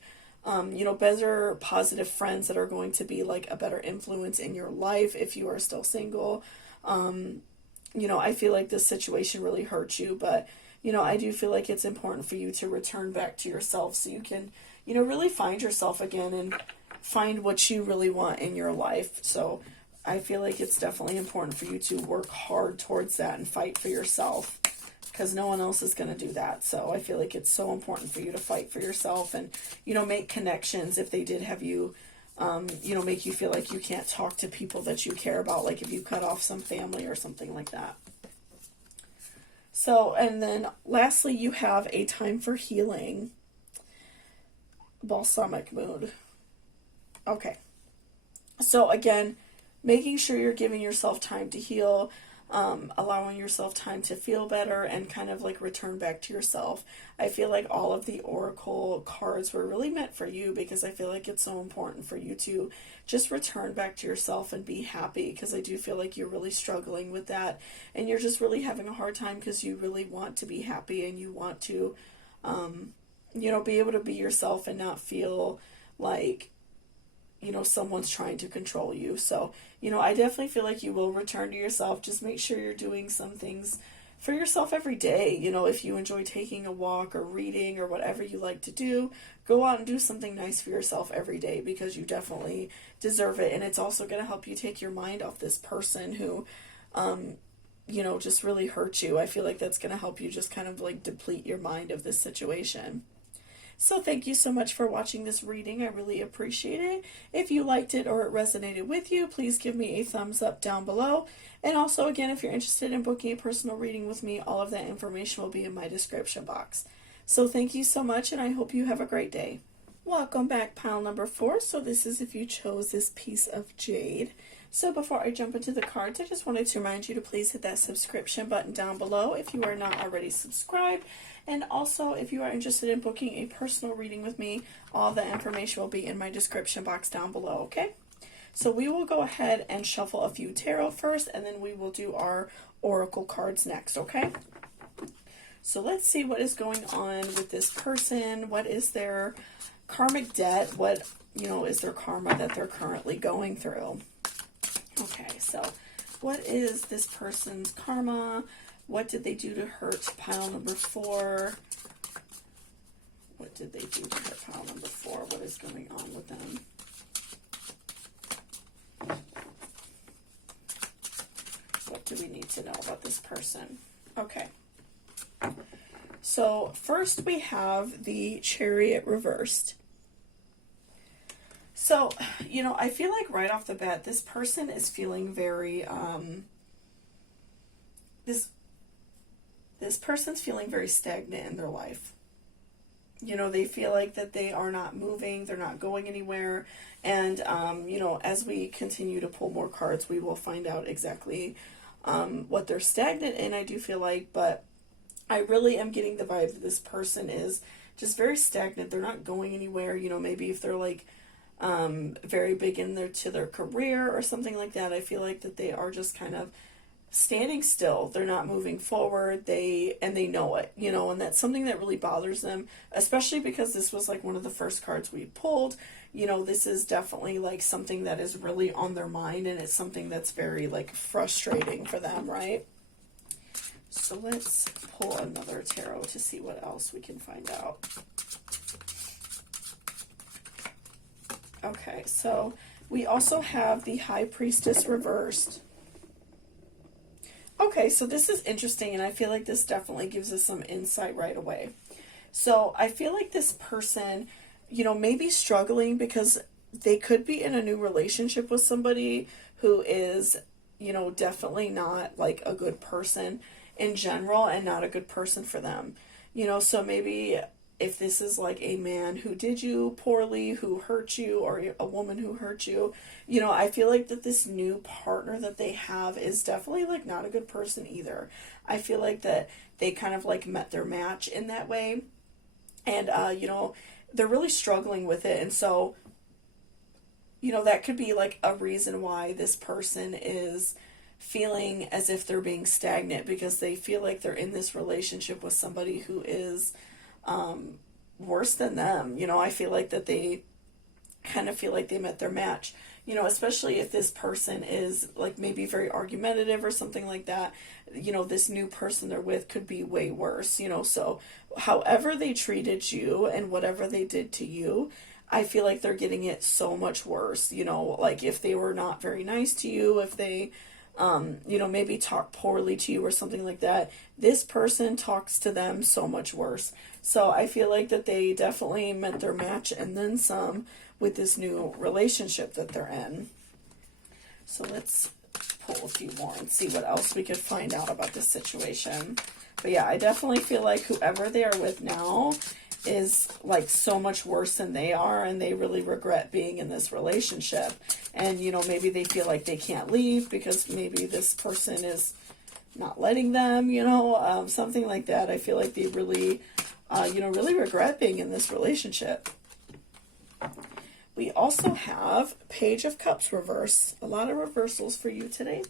better positive friends that are going to be like a better influence in your life if you are still single. I feel like this situation really hurt you, but, I do feel like it's important for you to return back to yourself so you can, really find yourself again and find what you really want in your life. So I feel like it's definitely important for you to work hard towards that and fight for yourself, because no one else is going to do that. So I feel like it's so important for you to fight for yourself and, make connections if they did have you, make you feel like you can't talk to people that you care about, like if you cut off some family or something like that. So, and then lastly, you have a time for healing. Balsamic mood. Okay. So again, making sure you're giving yourself time to heal, allowing yourself time to feel better and kind of like return back to yourself. I feel like all of the oracle cards were really meant for you, because I feel like it's so important for you to just return back to yourself and be happy, because I do feel like you're really struggling with that, and you're just really having a hard time because you really want to be happy, and you want to, be able to be yourself and not feel like, someone's trying to control you. So, I definitely feel like you will return to yourself. Just make sure you're doing some things for yourself every day. If you enjoy taking a walk or reading or whatever you like to do, go out and do something nice for yourself every day, because you definitely deserve it. And it's also going to help you take your mind off this person who, just really hurt you. I feel like that's going to help you just kind of like deplete your mind of this situation. So thank you so much for watching this reading. I really appreciate it. If you liked it or it resonated with you, please give me a thumbs up down below. And also, again, if you're interested in booking a personal reading with me, all of that information will be in my description box. So thank you so much, and I hope you have a great day. Welcome back, pile number 4. So this is if you chose this piece of jade. So before I jump into the cards, I just wanted to remind you to please hit that subscription button down below if you are not already subscribed. And also, if you are interested in booking a personal reading with me, all the information will be in my description box down below, okay? So we will go ahead and shuffle a few tarot first, and then we will do our oracle cards next, okay? So let's see what is going on with this person. What is their karmic debt? What, is their karma that they're currently going through? Okay, so what is this person's karma? What did they do to hurt pile number 4? What did they do to hurt pile number 4? What is going on with them? What do we need to know about this person? Okay. So first we have the Chariot reversed. So, I feel like right off the bat, this person is feeling very, this person's feeling very stagnant in their life. They feel like that they are not moving, they're not going anywhere. And, as we continue to pull more cards, we will find out exactly what they're stagnant in, I do feel like. But I really am getting the vibe that this person is just very stagnant. They're not going anywhere. Maybe if they're like very big in their career or something like that, I feel like that they are just kind of standing still. They're not moving forward. They know it, and that's something that really bothers them, especially because this was like one of the first cards we pulled. This is definitely like something that is really on their mind, and it's something that's very like frustrating for them, right? So let's pull another tarot to see what else we can find out. Okay, so we also have the High Priestess reversed. Okay, so this is interesting, and I feel like this definitely gives us some insight right away. So I feel like this person, may be struggling because they could be in a new relationship with somebody who is, definitely not like a good person in general and not a good person for them. So maybe if this is like a man who did you poorly, who hurt you, or a woman who hurt you, I feel like that this new partner that they have is definitely like not a good person either. I feel like that they kind of like met their match in that way. And, they're really struggling with it. And so, that could be like a reason why this person is feeling as if they're being stagnant because they feel like they're in this relationship with somebody who is worse than them. I feel like that they kind of feel like they met their match, especially if this person is like maybe very argumentative or something like that. This new person they're with could be way worse, so however they treated you and whatever they did to you, I feel like they're getting it so much worse, like if they were not very nice to you, if they maybe talk poorly to you or something like that, this person talks to them so much worse. So I feel like that they definitely met their match and then some with this new relationship that they're in. So let's pull a few more and see what else we could find out about this situation. But yeah, I definitely feel like whoever they are with now is like so much worse than they are, and they really regret being in this relationship. And maybe they feel like they can't leave because maybe this person is not letting them, something like that. I feel like they really really regret being in this relationship. We also have Page of Cups reverse. A lot of reversals for you today.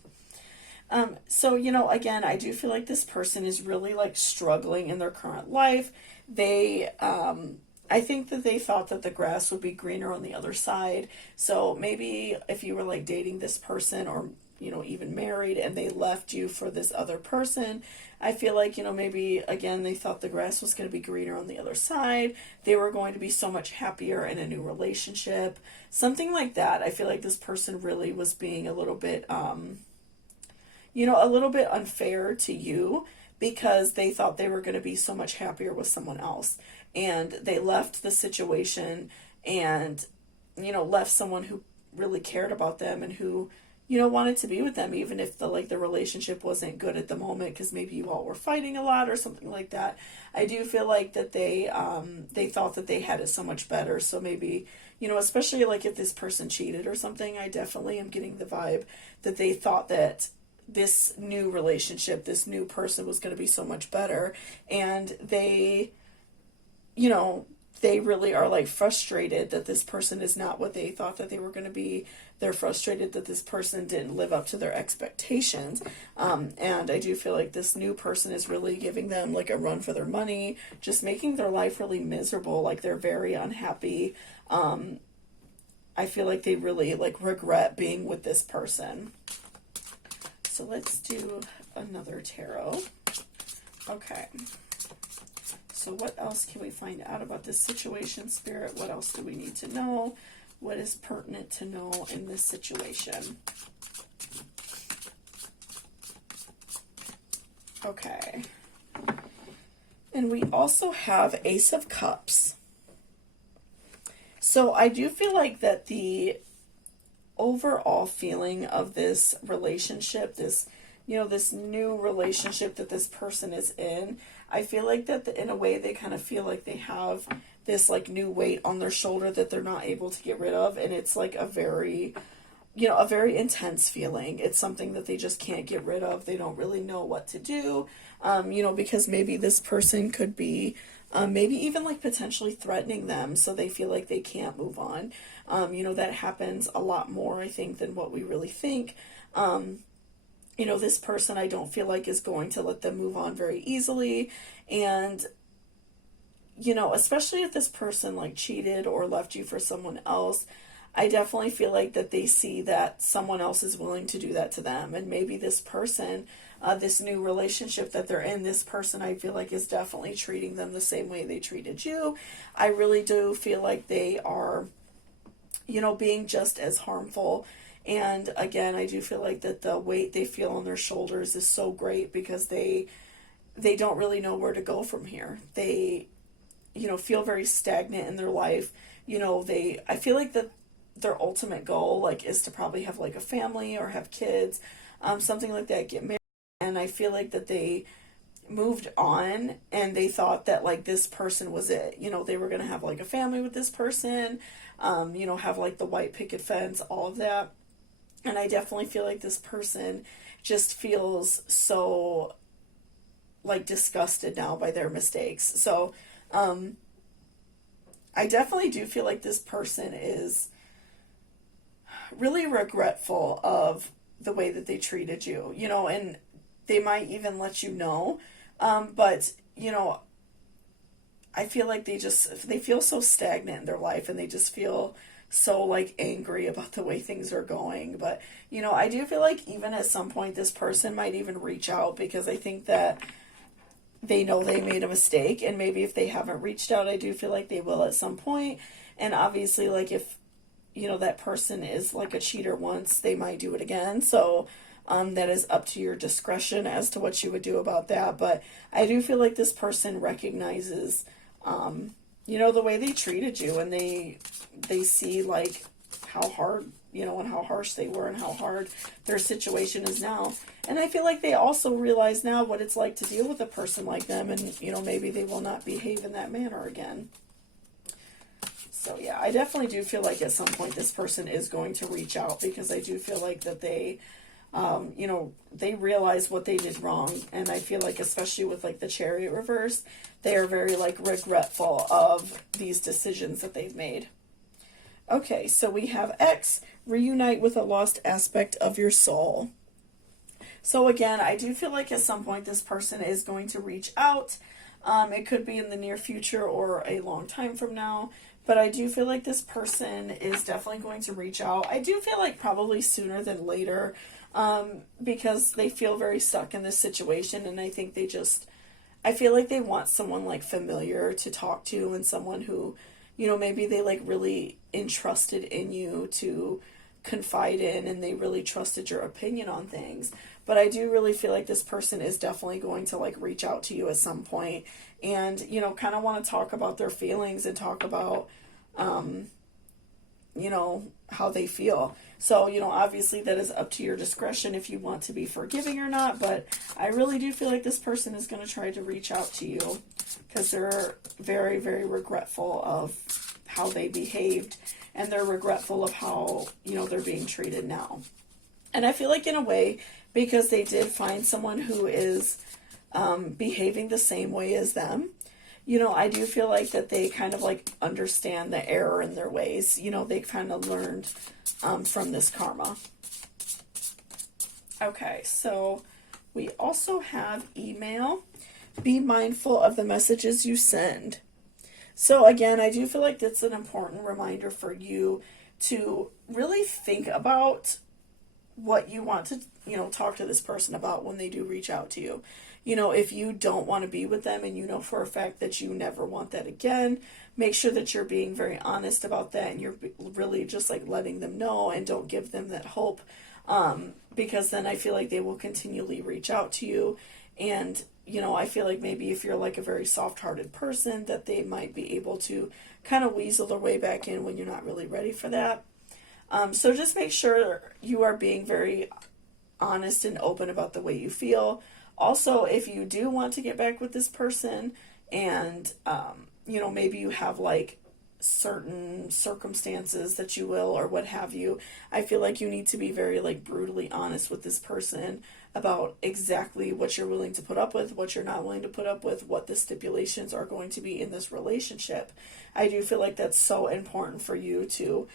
So, again, I do feel like this person is really like struggling in their current life. They, I think that they thought that the grass would be greener on the other side. So maybe if you were like dating this person or, even married and they left you for this other person, I feel like, maybe again, they thought the grass was going to be greener on the other side. They were going to be so much happier in a new relationship, something like that. I feel like this person really was being a little bit, a little bit unfair to you because they thought they were going to be so much happier with someone else. And they left the situation and, left someone who really cared about them and who, wanted to be with them, even if the relationship wasn't good at the moment because maybe you all were fighting a lot or something like that. I do feel like that they thought that they had it so much better. So maybe, especially like if this person cheated or something, I definitely am getting the vibe that they thought that this new relationship, this new person was going to be so much better. And they really are like frustrated that this person is not what they thought that they were going to be. They're frustrated that this person didn't live up to their expectations. And I do feel like this new person is really giving them like a run for their money, just making their life really miserable. Like they're very unhappy. I feel like they really like regret being with this person. So let's do another tarot. Okay. So what else can we find out about this situation, Spirit? What else do we need to know? What is pertinent to know in this situation? Okay. And we also have Ace of Cups. So I do feel like that the overall feeling of this relationship, this new relationship that this person is in, I feel like that in a way they kind of feel like they have this like new weight on their shoulder that they're not able to get rid of. And it's like a very intense feeling. It's something that they just can't get rid of. They don't really know what to do, because maybe this person could be maybe even like potentially threatening them. So they feel like they can't move on. That happens a lot more, I think, than what we really think. This person I don't feel like is going to let them move on very easily. And, especially if this person like cheated or left you for someone else, I definitely feel like that they see that someone else is willing to do that to them. And maybe this person, this new relationship that they're in, this person I feel like is definitely treating them the same way they treated you. I really do feel like they are, being just as harmful And again, I do feel like that the weight they feel on their shoulders is so great because they don't really know where to go from here. They, feel very stagnant in their life. I feel like that their ultimate goal, like, is to probably have like a family or have kids, something like that, get married. And I feel like that they moved on and they thought that like this person was it. They were going to have like a family with this person, have like the white picket fence, all of that. And I definitely feel like this person just feels so like disgusted now by their mistakes. So, I definitely do feel like this person is really regretful of the way that they treated you, and they might even let you know. But, I feel like they feel so stagnant in their life and they just feel so like angry about the way things are going. But, I do feel like even at some point this person might even reach out because I think that they know they made a mistake, and maybe if they haven't reached out, I do feel like they will at some point. And obviously, like, if that person is like a cheater once, they might do it again. So that is up to your discretion as to what you would do about that. But I do feel like this person recognizes the way they treated you, and they see like how hard, and how harsh they were and how hard their situation is now. And I feel like they also realize now what it's like to deal with a person like them, and, maybe they will not behave in that manner again. So yeah, I definitely do feel like at some point this person is going to reach out because I do feel like that they, they realize what they did wrong. And I feel like especially with like the Chariot reverse, they are very like regretful of these decisions that they've made. Okay, so we have X, reunite with a lost aspect of your soul. So again, I do feel like at some point this person is going to reach out. It could be in the near future or a long time from now. But I do feel like this person is definitely going to reach out. I do feel like probably sooner than later, because they feel very stuck in this situation. And I think I feel like they want someone like familiar to talk to, and someone who, maybe they like really entrusted in you to confide in, and they really trusted your opinion on things. But I do really feel like this person is definitely going to like reach out to you at some point and, kind of want to talk about their feelings and talk about, how they feel. So, obviously that is up to your discretion if you want to be forgiving or not. But I really do feel like this person is going to try to reach out to you because they're very, very regretful of how they behaved, and they're regretful of how, they're being treated now. And I feel like in a way, because they did find someone who is behaving the same way as them, I do feel like that they kind of like understand the error in their ways. They kind of learned from this karma. Okay, so we also have email. Be mindful of the messages you send. So again, I do feel like that's an important reminder for you to really think about what you want to, talk to this person about when they do reach out to you. If you don't want to be with them and you know for a fact that you never want that again, make sure that you're being very honest about that and you're really just like letting them know, and don't give them that hope, because then I feel like they will continually reach out to you. And I feel like maybe if you're like a very soft-hearted person, that they might be able to kind of weasel their way back in when you're not really ready for that. So just make sure you are being very honest and open about the way you feel. Also, if you do want to get back with this person and, maybe you have like certain circumstances that you will or what have you, I feel like you need to be very like brutally honest with this person about exactly what you're willing to put up with, what you're not willing to put up with, what the stipulations are going to be in this relationship. I do feel like that's so important for you to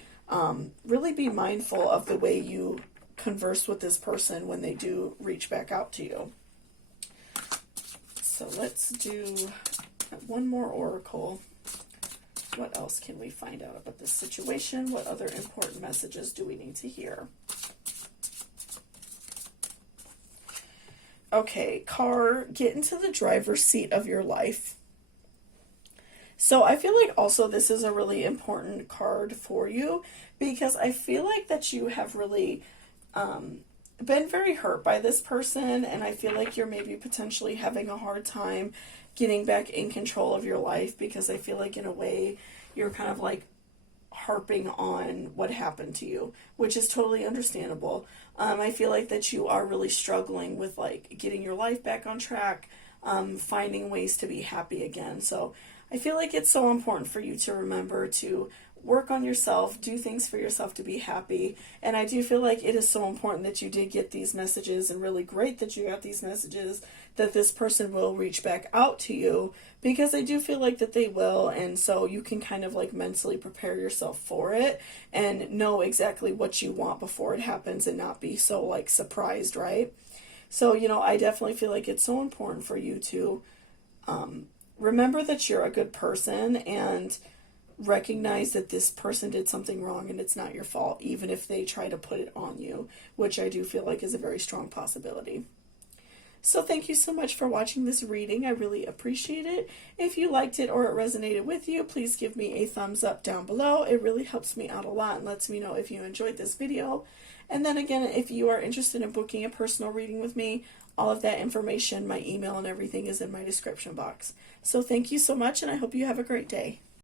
really be mindful of the way you converse with this person when they do reach back out to you. So let's do one more oracle. What else can we find out about this situation? What other important messages do we need to hear? Okay, car, get into the driver's seat of your life. So I feel like also this is a really important card for you because I feel like that you have really been very hurt by this person, and I feel like you're maybe potentially having a hard time getting back in control of your life because I feel like in a way you're kind of like harping on what happened to you, which is totally understandable. I feel like that you are really struggling with like getting your life back on track, finding ways to be happy again. So I feel like it's so important for you to remember to work on yourself, do things for yourself to be happy. And I do feel like it is so important that you did get these messages, and really great that you got these messages, that this person will reach back out to you, because I do feel like that they will. And so you can kind of like mentally prepare yourself for it and know exactly what you want before it happens and not be so like surprised, right? So, I definitely feel like it's so important for you to remember that you're a good person and recognize that this person did something wrong and it's not your fault, even if they try to put it on you, which I do feel like is a very strong possibility. So thank you so much for watching this reading. I really appreciate it. If you liked it or it resonated with you, please give me a thumbs up down below. It really helps me out a lot and lets me know if you enjoyed this video. And then again, if you are interested in booking a personal reading with me, all of that information, my email and everything is in my description box. So thank you so much, and I hope you have a great day.